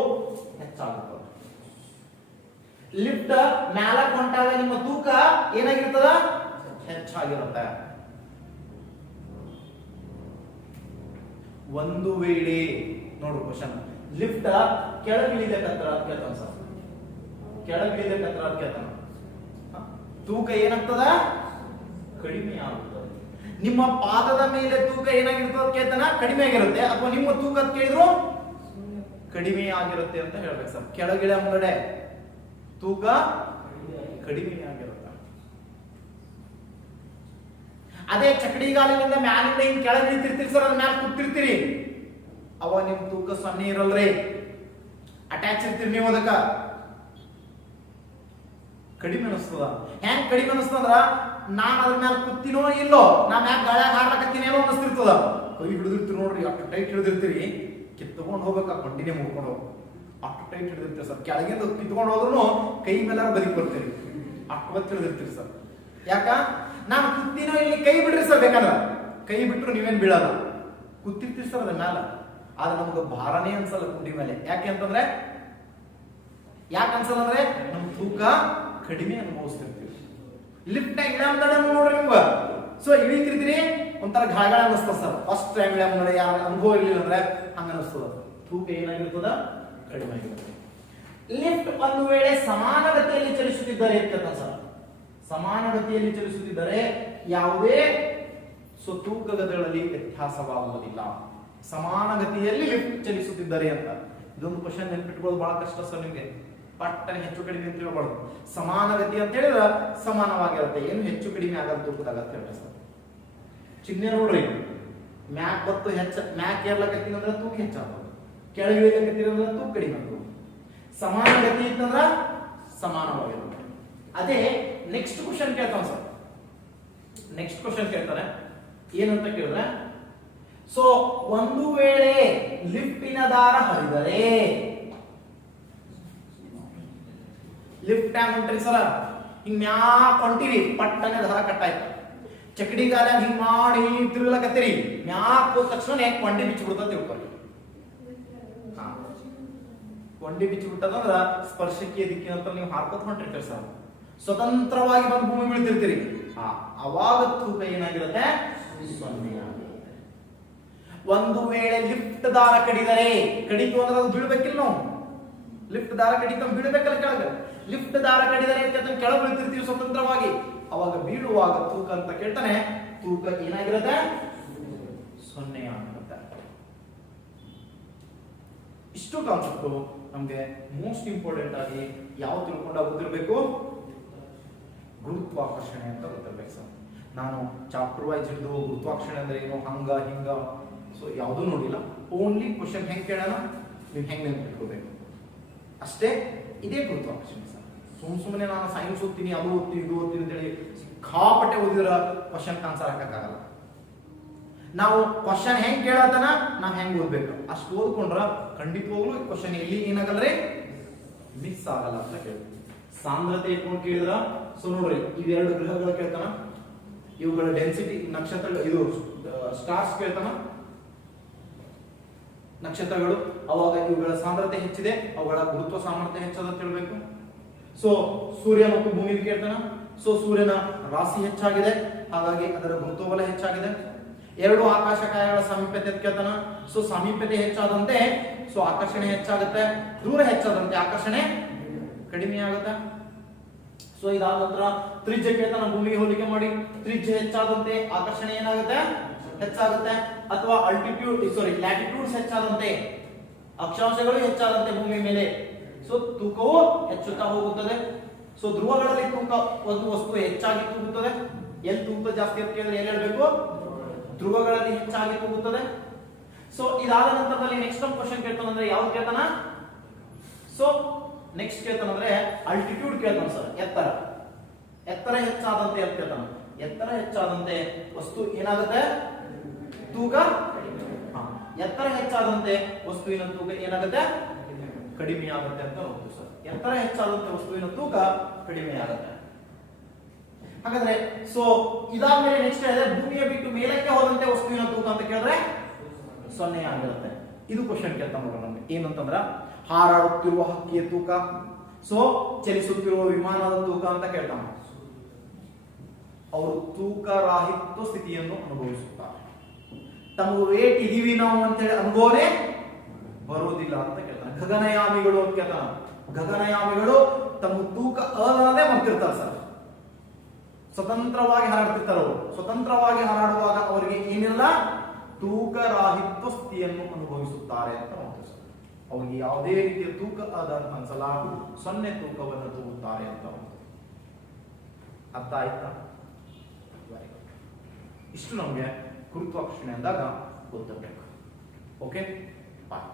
ಹೆಚ್ಚಾಗುತ್ತದೆ. ಲಿಫ್ಟ್ ಮ್ಯಾಲಕ್ಕೆ ಹೊಂಟಾಗ ನಿಮ್ಮ ತೂಕ ಏನಾಗಿರ್ತದ? ಹೆಚ್ಚಾಗಿರುತ್ತೆ. ಒಂದು ವೇಳೆ ನೋಡು ಕ್ವಶನ್, ಲಿಫ್ಟ್ ಕೆಳಗಿಳಿದಕ್ಕಂತ ಕೇಳ್ತಾನ ಸರ್. ಕೆಳಗಿಳಿದಕ್ಕಂತ ಕೇಳ್ತಾನ. ತೂಕ ಏನಾಗ್ತದ? ಕಡಿಮೆ ಆಗುತ್ತದೆ. ನಿಮ್ಮ ಪಾದದ ಮೇಲೆ ತೂಕ ಏನಾಗಿರ್ತದ ಕೇಳ್ತಾನ? ಕಡಿಮೆ ಆಗಿರುತ್ತೆ. ಅಥವಾ ನಿಮ್ಮ ತೂಕ ಕೇಳಿದ್ರು ಕಡಿಮೆ ಆಗಿರುತ್ತೆ ಅಂತ ಹೇಳ್ಬೇಕು ಸರ್. ಕೆಳಗಿಳ ಮುಂಗಡೆ ತೂಕ ಕಡಿಮೆ ಆಗಿರುತ್ತೆ. ಅದೇ ಚಕಡಿಗಾಲಿನಿಂದ ಮ್ಯಾಲಿಂದ ಹಿಂಗ್ ಕೆಳಗೆ ಇಳಿತಿರ್ತೀರಿ ಸರ್, ಅದ್ ಮ್ಯಾಲ ಕೂತಿರ್ತೀರಿ, ಅವಾಗ ನಿಮ್ ತೂಕ 0 ಇರಲ್ರಿ. ಅಟ್ಯಾಚ್ ಇರ್ತೀರಿ ನೀವು, ಅದಕ್ಕ ಕಡಿಮೆ ಅನಿಸ್ತದ. ಹೆಂಗ್ ಕಡಿಮೆ ಅನಿಸ್ತದ ಅಂದ್ರ ನಾನ್ ಅದ್ರ ಮ್ಯಾಲ ಕೂತಿನೋ ಇಲ್ಲೋ, ನಾ ಮ್ಯಾಲ ಗಾಳ್ಯಾಗ ಹಾರ್ಲಕತ್ತೀನೇನೋ ಅನಿಸ್ತಿರ್ತದ. ಕೈ ಹಿಡಿದಿರ್ತೀರಿ ನೋಡ್ರಿ, ಅಷ್ಟು ಟೈಟ್ ಹಿಡಿದಿರ್ತೀರಿ, ಕಿತ್ಕೊಂಡ್ ಹೋಗ್ಬೇಕ, ಕಂಟಿನ್ಯೂ ಮುಡ್ಕೊಂಡು ಹೋಗ್ಬೇಕು. ಅಷ್ಟು ಟೈಟ್ ಹಿಡಿದಿರ್ತೀರಿ ಸರ್. ಕೆಳಗಿಂದ ಕಿತ್ಕೊಂಡು ಹೋದ್ರು ಕೈ ಮೇಲೆ ಬದುಕಿ ಬರ್ತೀರಿ, ಅಷ್ಟು ಹೊತ್ತು ಹಿಡಿದಿರ್ತೀರಿ ಸರ್. ಯಾಕ? ನಾನು ಕೂತಿನೋ ಇಲ್ಲಿ, ಕೈ ಬಿಡ್ರಿ ಸರ್. ಬೇಕಾದ್ರ ಕೈ ಬಿಟ್ರು ನೀವೇನ್ ಬೀಳಲ್ಲ, ಕೂತಿರ್ತೀರಿ ಸರ್ ಅದ ಮ್ಯಾಲ. ಆದ್ರೆ ನಮ್ಗೆ ಭಾರನೇ ಅನ್ಸಲ್ಲ ಕುಂಡಿ ಮೇಲೆ. ಯಾಕೆ ಅಂತಂದ್ರೆ ಅನ್ಸಲ್ಲ ಅಂದ್ರೆ ನಮ್ ತೂಕ ಕಡಿಮೆ ಅನುಭವಿಸ್ತಿರ್ತೀವಿ. ಲಿಫ್ಟ್ ನಾಗ ಇಳಿಯಂದಡ ನೋಡ್ರಿ ನಿಮ್ಗ. ಸೊ ಇಳಿತಿರ್ತೀರಿ, ಒಂಥರ ಗಾಳ ಅನಿಸ್ತದ ಸರ್. ಫಸ್ಟ್ ಟೈಮ್ ಇಳಿಯಂದಡ ಯಾರ ಅನುಭವ ಇರ್ಲಿಲ್ಲ ಅಂದ್ರೆ ಹಂಗ ಅನಿಸ್ತದ. ತೂಕ ಏನಾಗಿರ್ತದ? ಕಡಿಮೆ ಆಗಿರ್ತದೆ. ಲಿಫ್ಟ್ ಒಂದು ವೇಳೆ ಸಮಾನ ಗತಿಯಲ್ಲಿ ಚಲಿಸುತ್ತಿದ್ದರೆ ಸರ್, ಸಮಾನ ಗತಿಯಲ್ಲಿ ಚಲಿಸುತ್ತಿದ್ದರೆ ಯಾವುದೇ ತೂಕಗಳಲ್ಲಿ ವ್ಯತ್ಯಾಸವಾಗುವುದಿಲ್ಲ. ಸಮಾನ ಗತಿಯಲ್ಲಿ ಲಿಫ್ಟ್ ಚಲಿಸುತ್ತಿದ್ದರೆ ಅಂತ ಇದೊಂದು ಕ್ವಶನ್ ನೆನ್ಪಿಟ್ಕೊಳ್ಳೋದು ಬಹಳ ಕಷ್ಟ ಸರ್. ನಿಮ್ಗೆ ಪಟ್ಟನೆ ಹೆಚ್ಚು ಕಡಿಮೆ ಅಂತ ಹೇಳ್ಬಾರ್ದು. ಸಮಾನ ಗತಿ ಅಂತ ಹೇಳಿದ್ರೆ ಸಮಾನವಾಗಿರುತ್ತೆ, ಏನು ಹೆಚ್ಚು ಕಡಿಮೆ ಆಗಲ್ಲ ತೂಕದಾಗ ಅಂತ ಹೇಳ್ತಾರೆ ಸರ್. ಚಿಹ್ನೆ ನೋಡ್ರಿ, ಮ್ಯಾಕ್ ಬತ್ತು ಹೆಚ್ಚ, ಮ್ಯಾಕ್ ಏರ್ಲಕತ್ತೀನಿ ಅಂದ್ರೆ ತೂಕ ಹೆಚ್ಚಾಗ್ತದೆ, ಕೆಳಗೆ ಇಳಿಲಕತ್ತೀನಿ ಅಂದ್ರೆ ತೂಕ ಕಡಿಮೆ ಆಗ್ತದೆ. ಸಮಾನ ಗತಿ ಇತ್ತಂದ್ರ ಸಮಾನವಾಗಿರುತ್ತೆ. ಅದೇ ನೆಕ್ಸ್ಟ್ ಕ್ವಶನ್ ಕೇಳ್ತಾನೆ ಸರ್. ನೆಕ್ಸ್ಟ್ ಕ್ವಶನ್ ಕೇಳ್ತಾರೆ ಏನಂತ ಕೇಳಿದ್ರೆ, ಸೊ ಒಂದು ವೇಳೆ ಲಿಫ್ಟಿನ ದಾರ ಹರಿದರೆ, ಲಿಫ್ಟ್ ಟ್ಯಾಂಕ್ ಹೊಂಟ್ರಿ ಸರ, ಹಿಂಗ್ ಮ್ಯಾಕ್ ಹೊಂಟಿರಿ, ಪಟ್ಟನೆ ದಾರ ಕಟ್ಟಾಯ್ತು. ಚಕಡಿ ಗಾಲ ಹಿಂಗ್ ಮಾಡಿ ತಿರುಗಲಕತ್ತೀರಿ, ಮ್ಯಾಕ್ ಹೋದ ತಕ್ಷಣ ಕೊಂಡಿ ಬಿಚ್ಚಿ ಬಿಡ್ತದ ತಿಳ್ಕೊಳ್ಳಿ. ಕೊಂಡಿ ಬಿಚ್ಚಿ ಬಿಟ್ಟದಂದ್ರ ಸ್ಪರ್ಶಕೀಯ ದಿಕ್ಕಿನಂತ ನೀವು ಹಾರ್ಕೋತ ಹೊಂಟಿರ್ತೀರಿ ಸರ್. ಸ್ವತಂತ್ರವಾಗಿ ಬಂದು ಭೂಮಿ ಬೀಳ್ತಿರ್ತೀರಿ, ಅವಾಗ ತೂಕ ಏನಾಗಿರುತ್ತೆ? 0 ಆಗಿರುತ್ತೆ. ಒಂದು ವೇಳೆ ಲಿಫ್ಟ್ ದಾರ ಕಡಿದರೆ, ಕಡಿತು ಅಂದ್ರೆ ಅದು ಬೀಳ್ಬೇಕಿಲ್ಲ ನಾವು. ಲಿಫ್ಟ್ ದಾರ ಕಡಿತ ಬೀಳ್ಬೇಕಲ್ಲ ಕೆಳಗೆ. ಲಿಫ್ಟ್ ದಾರ ಕಡಿದರೆ ಅಂತ ಅದನ್ನ ಕೆಳಗೆ ಬೀಳ್ತಿರ್ತೀವಿ ಸ್ವತಂತ್ರವಾಗಿ, ಅವಾಗ ಬೀಳುವಾಗ ತೂಕ ಅಂತ ಕೇಳ್ತಾನೆ, ತೂಕ ಏನಾಗಿರುತ್ತೆ 0 ಆಗಿರುತ್ತೆ. ಇಷ್ಟು ಕಾನ್ಸೆಪ್ಟ್ ನಮ್ಗೆ ಮೋಸ್ಟ್ ಇಂಪಾರ್ಟೆಂಟ್ ಆಗಿ ಯಾವ ತಿಳ್ಕೊಂಡ ಗೊತ್ತಿರಬೇಕು, ಗುರುತ್ವಾಕರ್ಷಣೆ ಅಂತ ಗೊತ್ತಿರ್ಬೇಕು ಸರ್. ನಾನು ಚಾಪ್ಟರ್ ವೈಸ್ ಹಿಡಿದು ಗುರುತ್ವಾಕರ್ಷಣೆ ಅಂದ್ರೆ ಏನು ಹಂಗ ಹಿಂಗ ಸೊ ಯಾವುದೂ ನೋಡಿಲ್ಲ, ಓನ್ಲಿ ಕ್ವಶನ್ ಹೆಂಗ್ ಕೇಳೋಣ ನೀವು ಹೆಂಗ್ ನೆನ್ಪಿಟ್ಕೋಬೇಕು ಅಷ್ಟೇ. ಇದೇ ಗುರುತ್ವಾಕರ್ಷಣೆ ಸರ್. ಸುಮ್ಮನೆ ನಾನು ಸೈನ್ಸ್ ಓದ್ತೀನಿ ಅದು ಓದ್ತೀನಿ ಇದು ಓದ್ತೀನಿ ಅಂತೇಳಿ ಸಿಕ್ಕಾಪಟ್ಟೆ ಓದಿದ್ರ ಕ್ವಶನ್ ಆನ್ಸರ್ ಹಾಕಕ್ಕಾಗಲ್ಲ. ನಾವು ಕ್ವಶನ್ ಹೆಂಗ್ ಕೇಳತನ ನಾವ್ ಹೆಂಗ್ ಓದ್ಬೇಕು ಅಷ್ಟು ಓದ್ಕೊಂಡ್ರ ಖಂಡಿತವಾಗ್ಲೂ ಕ್ವಶನ್ ಎಲ್ಲಿ ಏನಾಗಲ್ರಿ ಮಿಸ್ ಆಗಲ್ಲ ಅಂತ ಕೇಳ್ತೀವಿ. ಸಾಂದ್ರತೆ ಇಟ್ಕೊಂಡು ಕೇಳಿದ್ರ ಸೊ ನೋಡ್ರಿ ಇವೆರಡು ಗ್ರಹಗಳು ಕೇಳ್ತಾನ, ಇವುಗಳ ಡೆನ್ಸಿಟಿ ನಕ್ಷತ್ರ ಇದು ಸ್ಟಾರ್ಸ್ ಕೇಳ್ತಾನ ನಕ್ಷತ್ರಗಳು, ಅವಾಗ ಇವುಗಳ ಸಾಂದ್ರತೆ ಹೆಚ್ಚಿದೆ, ಅವುಗಳ ಗುರುತ್ವ ಸಾಮರ್ಥ್ಯ ಹೆಚ್ಚದ ಅಂತ ಹೇಳ್ಬೇಕು. ಸೊ ಸೂರ್ಯ ಮತ್ತು ಭೂಮಿ ಕೇಳ್ತಾನ, ಸೊ ಸೂರ್ಯನ ರಾಶಿ ಹೆಚ್ಚಾಗಿದೆ ಹಾಗಾಗಿ ಅದರ ಗುರುತ್ವಬಲ ಹೆಚ್ಚಾಗಿದೆ. ಎರಡು ಆಕಾಶಕಾಯಗಳ ಸಾಮೀಪ್ಯತೆ ಅಂತ ಕೇಳ್ತಾನ, ಸೊ ಸಾಮೀಪ್ಯತೆ ಹೆಚ್ಚಾದಂತೆ ಸೊ ಆಕರ್ಷಣೆ ಹೆಚ್ಚಾಗುತ್ತೆ, ದೂರ ಹೆಚ್ಚಾದಂತೆ ಆಕರ್ಷಣೆ ಕಡಿಮೆ ಆಗುತ್ತೆ. ಸೊ ಇದಾದ ನಂತರ ತ್ರಿಜ್ಯ ಕೇಳ್ತಾನ, ಭೂಮಿಗೆ ಹೋಲಿಕೆ ಮಾಡಿ ತ್ರಿಜ್ಯ ಹೆಚ್ಚಾದಂತೆ ಆಕರ್ಷಣೆ ಏನಾಗುತ್ತೆ ಹೆಚ್ಚಾಗುತ್ತೆ, ಅಥವಾ ಲ್ಯಾಟಿಟ್ಯೂಡ್ಸ್ ಹೆಚ್ಚಾದಂತೆ ಅಕ್ಷಾಂಶಗಳು ಹೆಚ್ಚಾದಂತೆ ಭೂಮಿ ಮೇಲೆ ಸೊ ತೂಕವು ಹೆಚ್ಚುತ್ತಾ ಹೋಗುತ್ತದೆ. ಸೊ ಧ್ರುವಗಳಲ್ಲಿ ತೂಕ ಒಂದು ವಸ್ತು ಹೆಚ್ಚಾಗಿ ತೂಗುತ್ತದೆ, ಎಲ್ಲಿ ತೂಕ ಜಾಸ್ತಿ ಅಂತ ಕೇಳಿದ್ರೆ ಏನ್ ಹೇಳ್ಬೇಕು, ಧ್ರುವಗಳಲ್ಲಿ ಹೆಚ್ಚಾಗಿ ತೂಗುತ್ತದೆ. ಸೊ ಇದಾದ ನಂತರದಲ್ಲಿ ನೆಕ್ಸ್ಟ್ ಕ್ವಶನ್ ಕೇಳ್ತಾನಂದ್ರೆ ಯಾವ್ದು ಕೇಳ್ತಾನ, ಸೊ ನೆಕ್ಸ್ಟ್ ಕೇಳ್ತಾನಂದ್ರೆ ಅಲ್ಟಿಟ್ಯೂಡ್ ಕೇಳ್ತಾನ ಸರ್, ಎತ್ತರ ಹೆಚ್ಚಾದಂತೆ ಅಂತ ಕೇಳ್ತಾನ. ಎತ್ತರ ಹೆಚ್ಚಾದಂತೆ ವಸ್ತು ಏನಾಗುತ್ತೆ ತೂಕ, ಎತ್ತರ ಹೆಚ್ಚಾದಂತೆ ವಸ್ತುವಿನ ತೂಕ ಏನಾಗುತ್ತೆ ಕಡಿಮೆ ಆಗುತ್ತೆ ಅಂತ ನೋಡ್ತೀವಿ ಸರ್. ಎತ್ತರ ಹೆಚ್ಚಾದಂತೆ ವಸ್ತುವಿನ ತೂಕ ಕಡಿಮೆ ಆಗುತ್ತೆ. ಹಾಗಾದ್ರೆ ಸೊ ಇದಾದ್ಮೇಲೆ ನೆಕ್ಸ್ಟ್ ಹೇಳಿದ್ರೆ ಭೂಮಿಯ ಬಿಟ್ಟು ಮೇಲಕ್ಕೆ ಹೋದಂತೆ ವಸ್ತುವಿನ ತೂಕ ಅಂತ ಕೇಳಿದ್ರೆ 0 ಆಗಿರುತ್ತೆ. ಇದು ಕ್ವಶನ್ ಕೇಳ್ತಾ ನೋಡೋಣ ನಮ್ಗೆ ಏನಂತಂದ್ರ ಹಾರಾಡುತ್ತಿರುವ ಹಕ್ಕಿಯ ತೂಕ, ಸೊ ಚಲಿಸುತ್ತಿರುವ ವಿಮಾನದ ತೂಕ ಅಂತ ಕೇಳ್ತಾನ. ಅವರು ತೂಕರಾಹಿತ್ವ ಸ್ಥಿತಿಯನ್ನು ಅನುಭವಿಸುತ್ತಾರೆ, ತಮಗೆ ವೇಟ್ ಇದೀವಿ ನಾವು ಅಂತೇಳಿ ಅನುಭವನೇ ಬರೋದಿಲ್ಲ ಅಂತ ಕೇಳ್ತಾನೆ. ಗಗನಯಾಮಿಗಳು ಅಂತ ಕೇಳ್ತಾನ, ಗಗನಯಾಮಿಗಳು ತಮ್ಮ ತೂಕ ಅಲ್ಲದೆ ಮಾಡ್ತಿರ್ತಾರೆ ಸರ್, ಸ್ವತಂತ್ರವಾಗಿ ಹಾರಾಡ್ತಿರ್ತಾರೆ. ಅವರು ಸ್ವತಂತ್ರವಾಗಿ ಹಾರಾಡುವಾಗ ಅವರಿಗೆ ಏನಿಲ್ಲ ತೂಕರಾಹಿತ್ವ ಸ್ಥಿತಿಯನ್ನು ಅನುಭವಿಸುತ್ತಾರೆ ಅಂತ ನೋಡ್ತೀವಿ ಸರ್. ಅವ್ರಿಗೆ ಯಾವುದೇ ರೀತಿಯ ತೂಕ ಅದ ಅಂತ ಅನ್ಸಲ್ಲ, 0 ತೂಕವನ್ನು ತೂಗುತ್ತಾರೆ ಅಂತ ಅರ್ಥ ಆಯ್ತಾ? ಇಷ್ಟು ನಮ್ಗೆ ಗುರುತ್ವಾಕರ್ಷಣೆ ಅಂದಾಗ ಗೊತ್ತಿರಬೇಕು. ಓಕೆ ಬಾಯ್.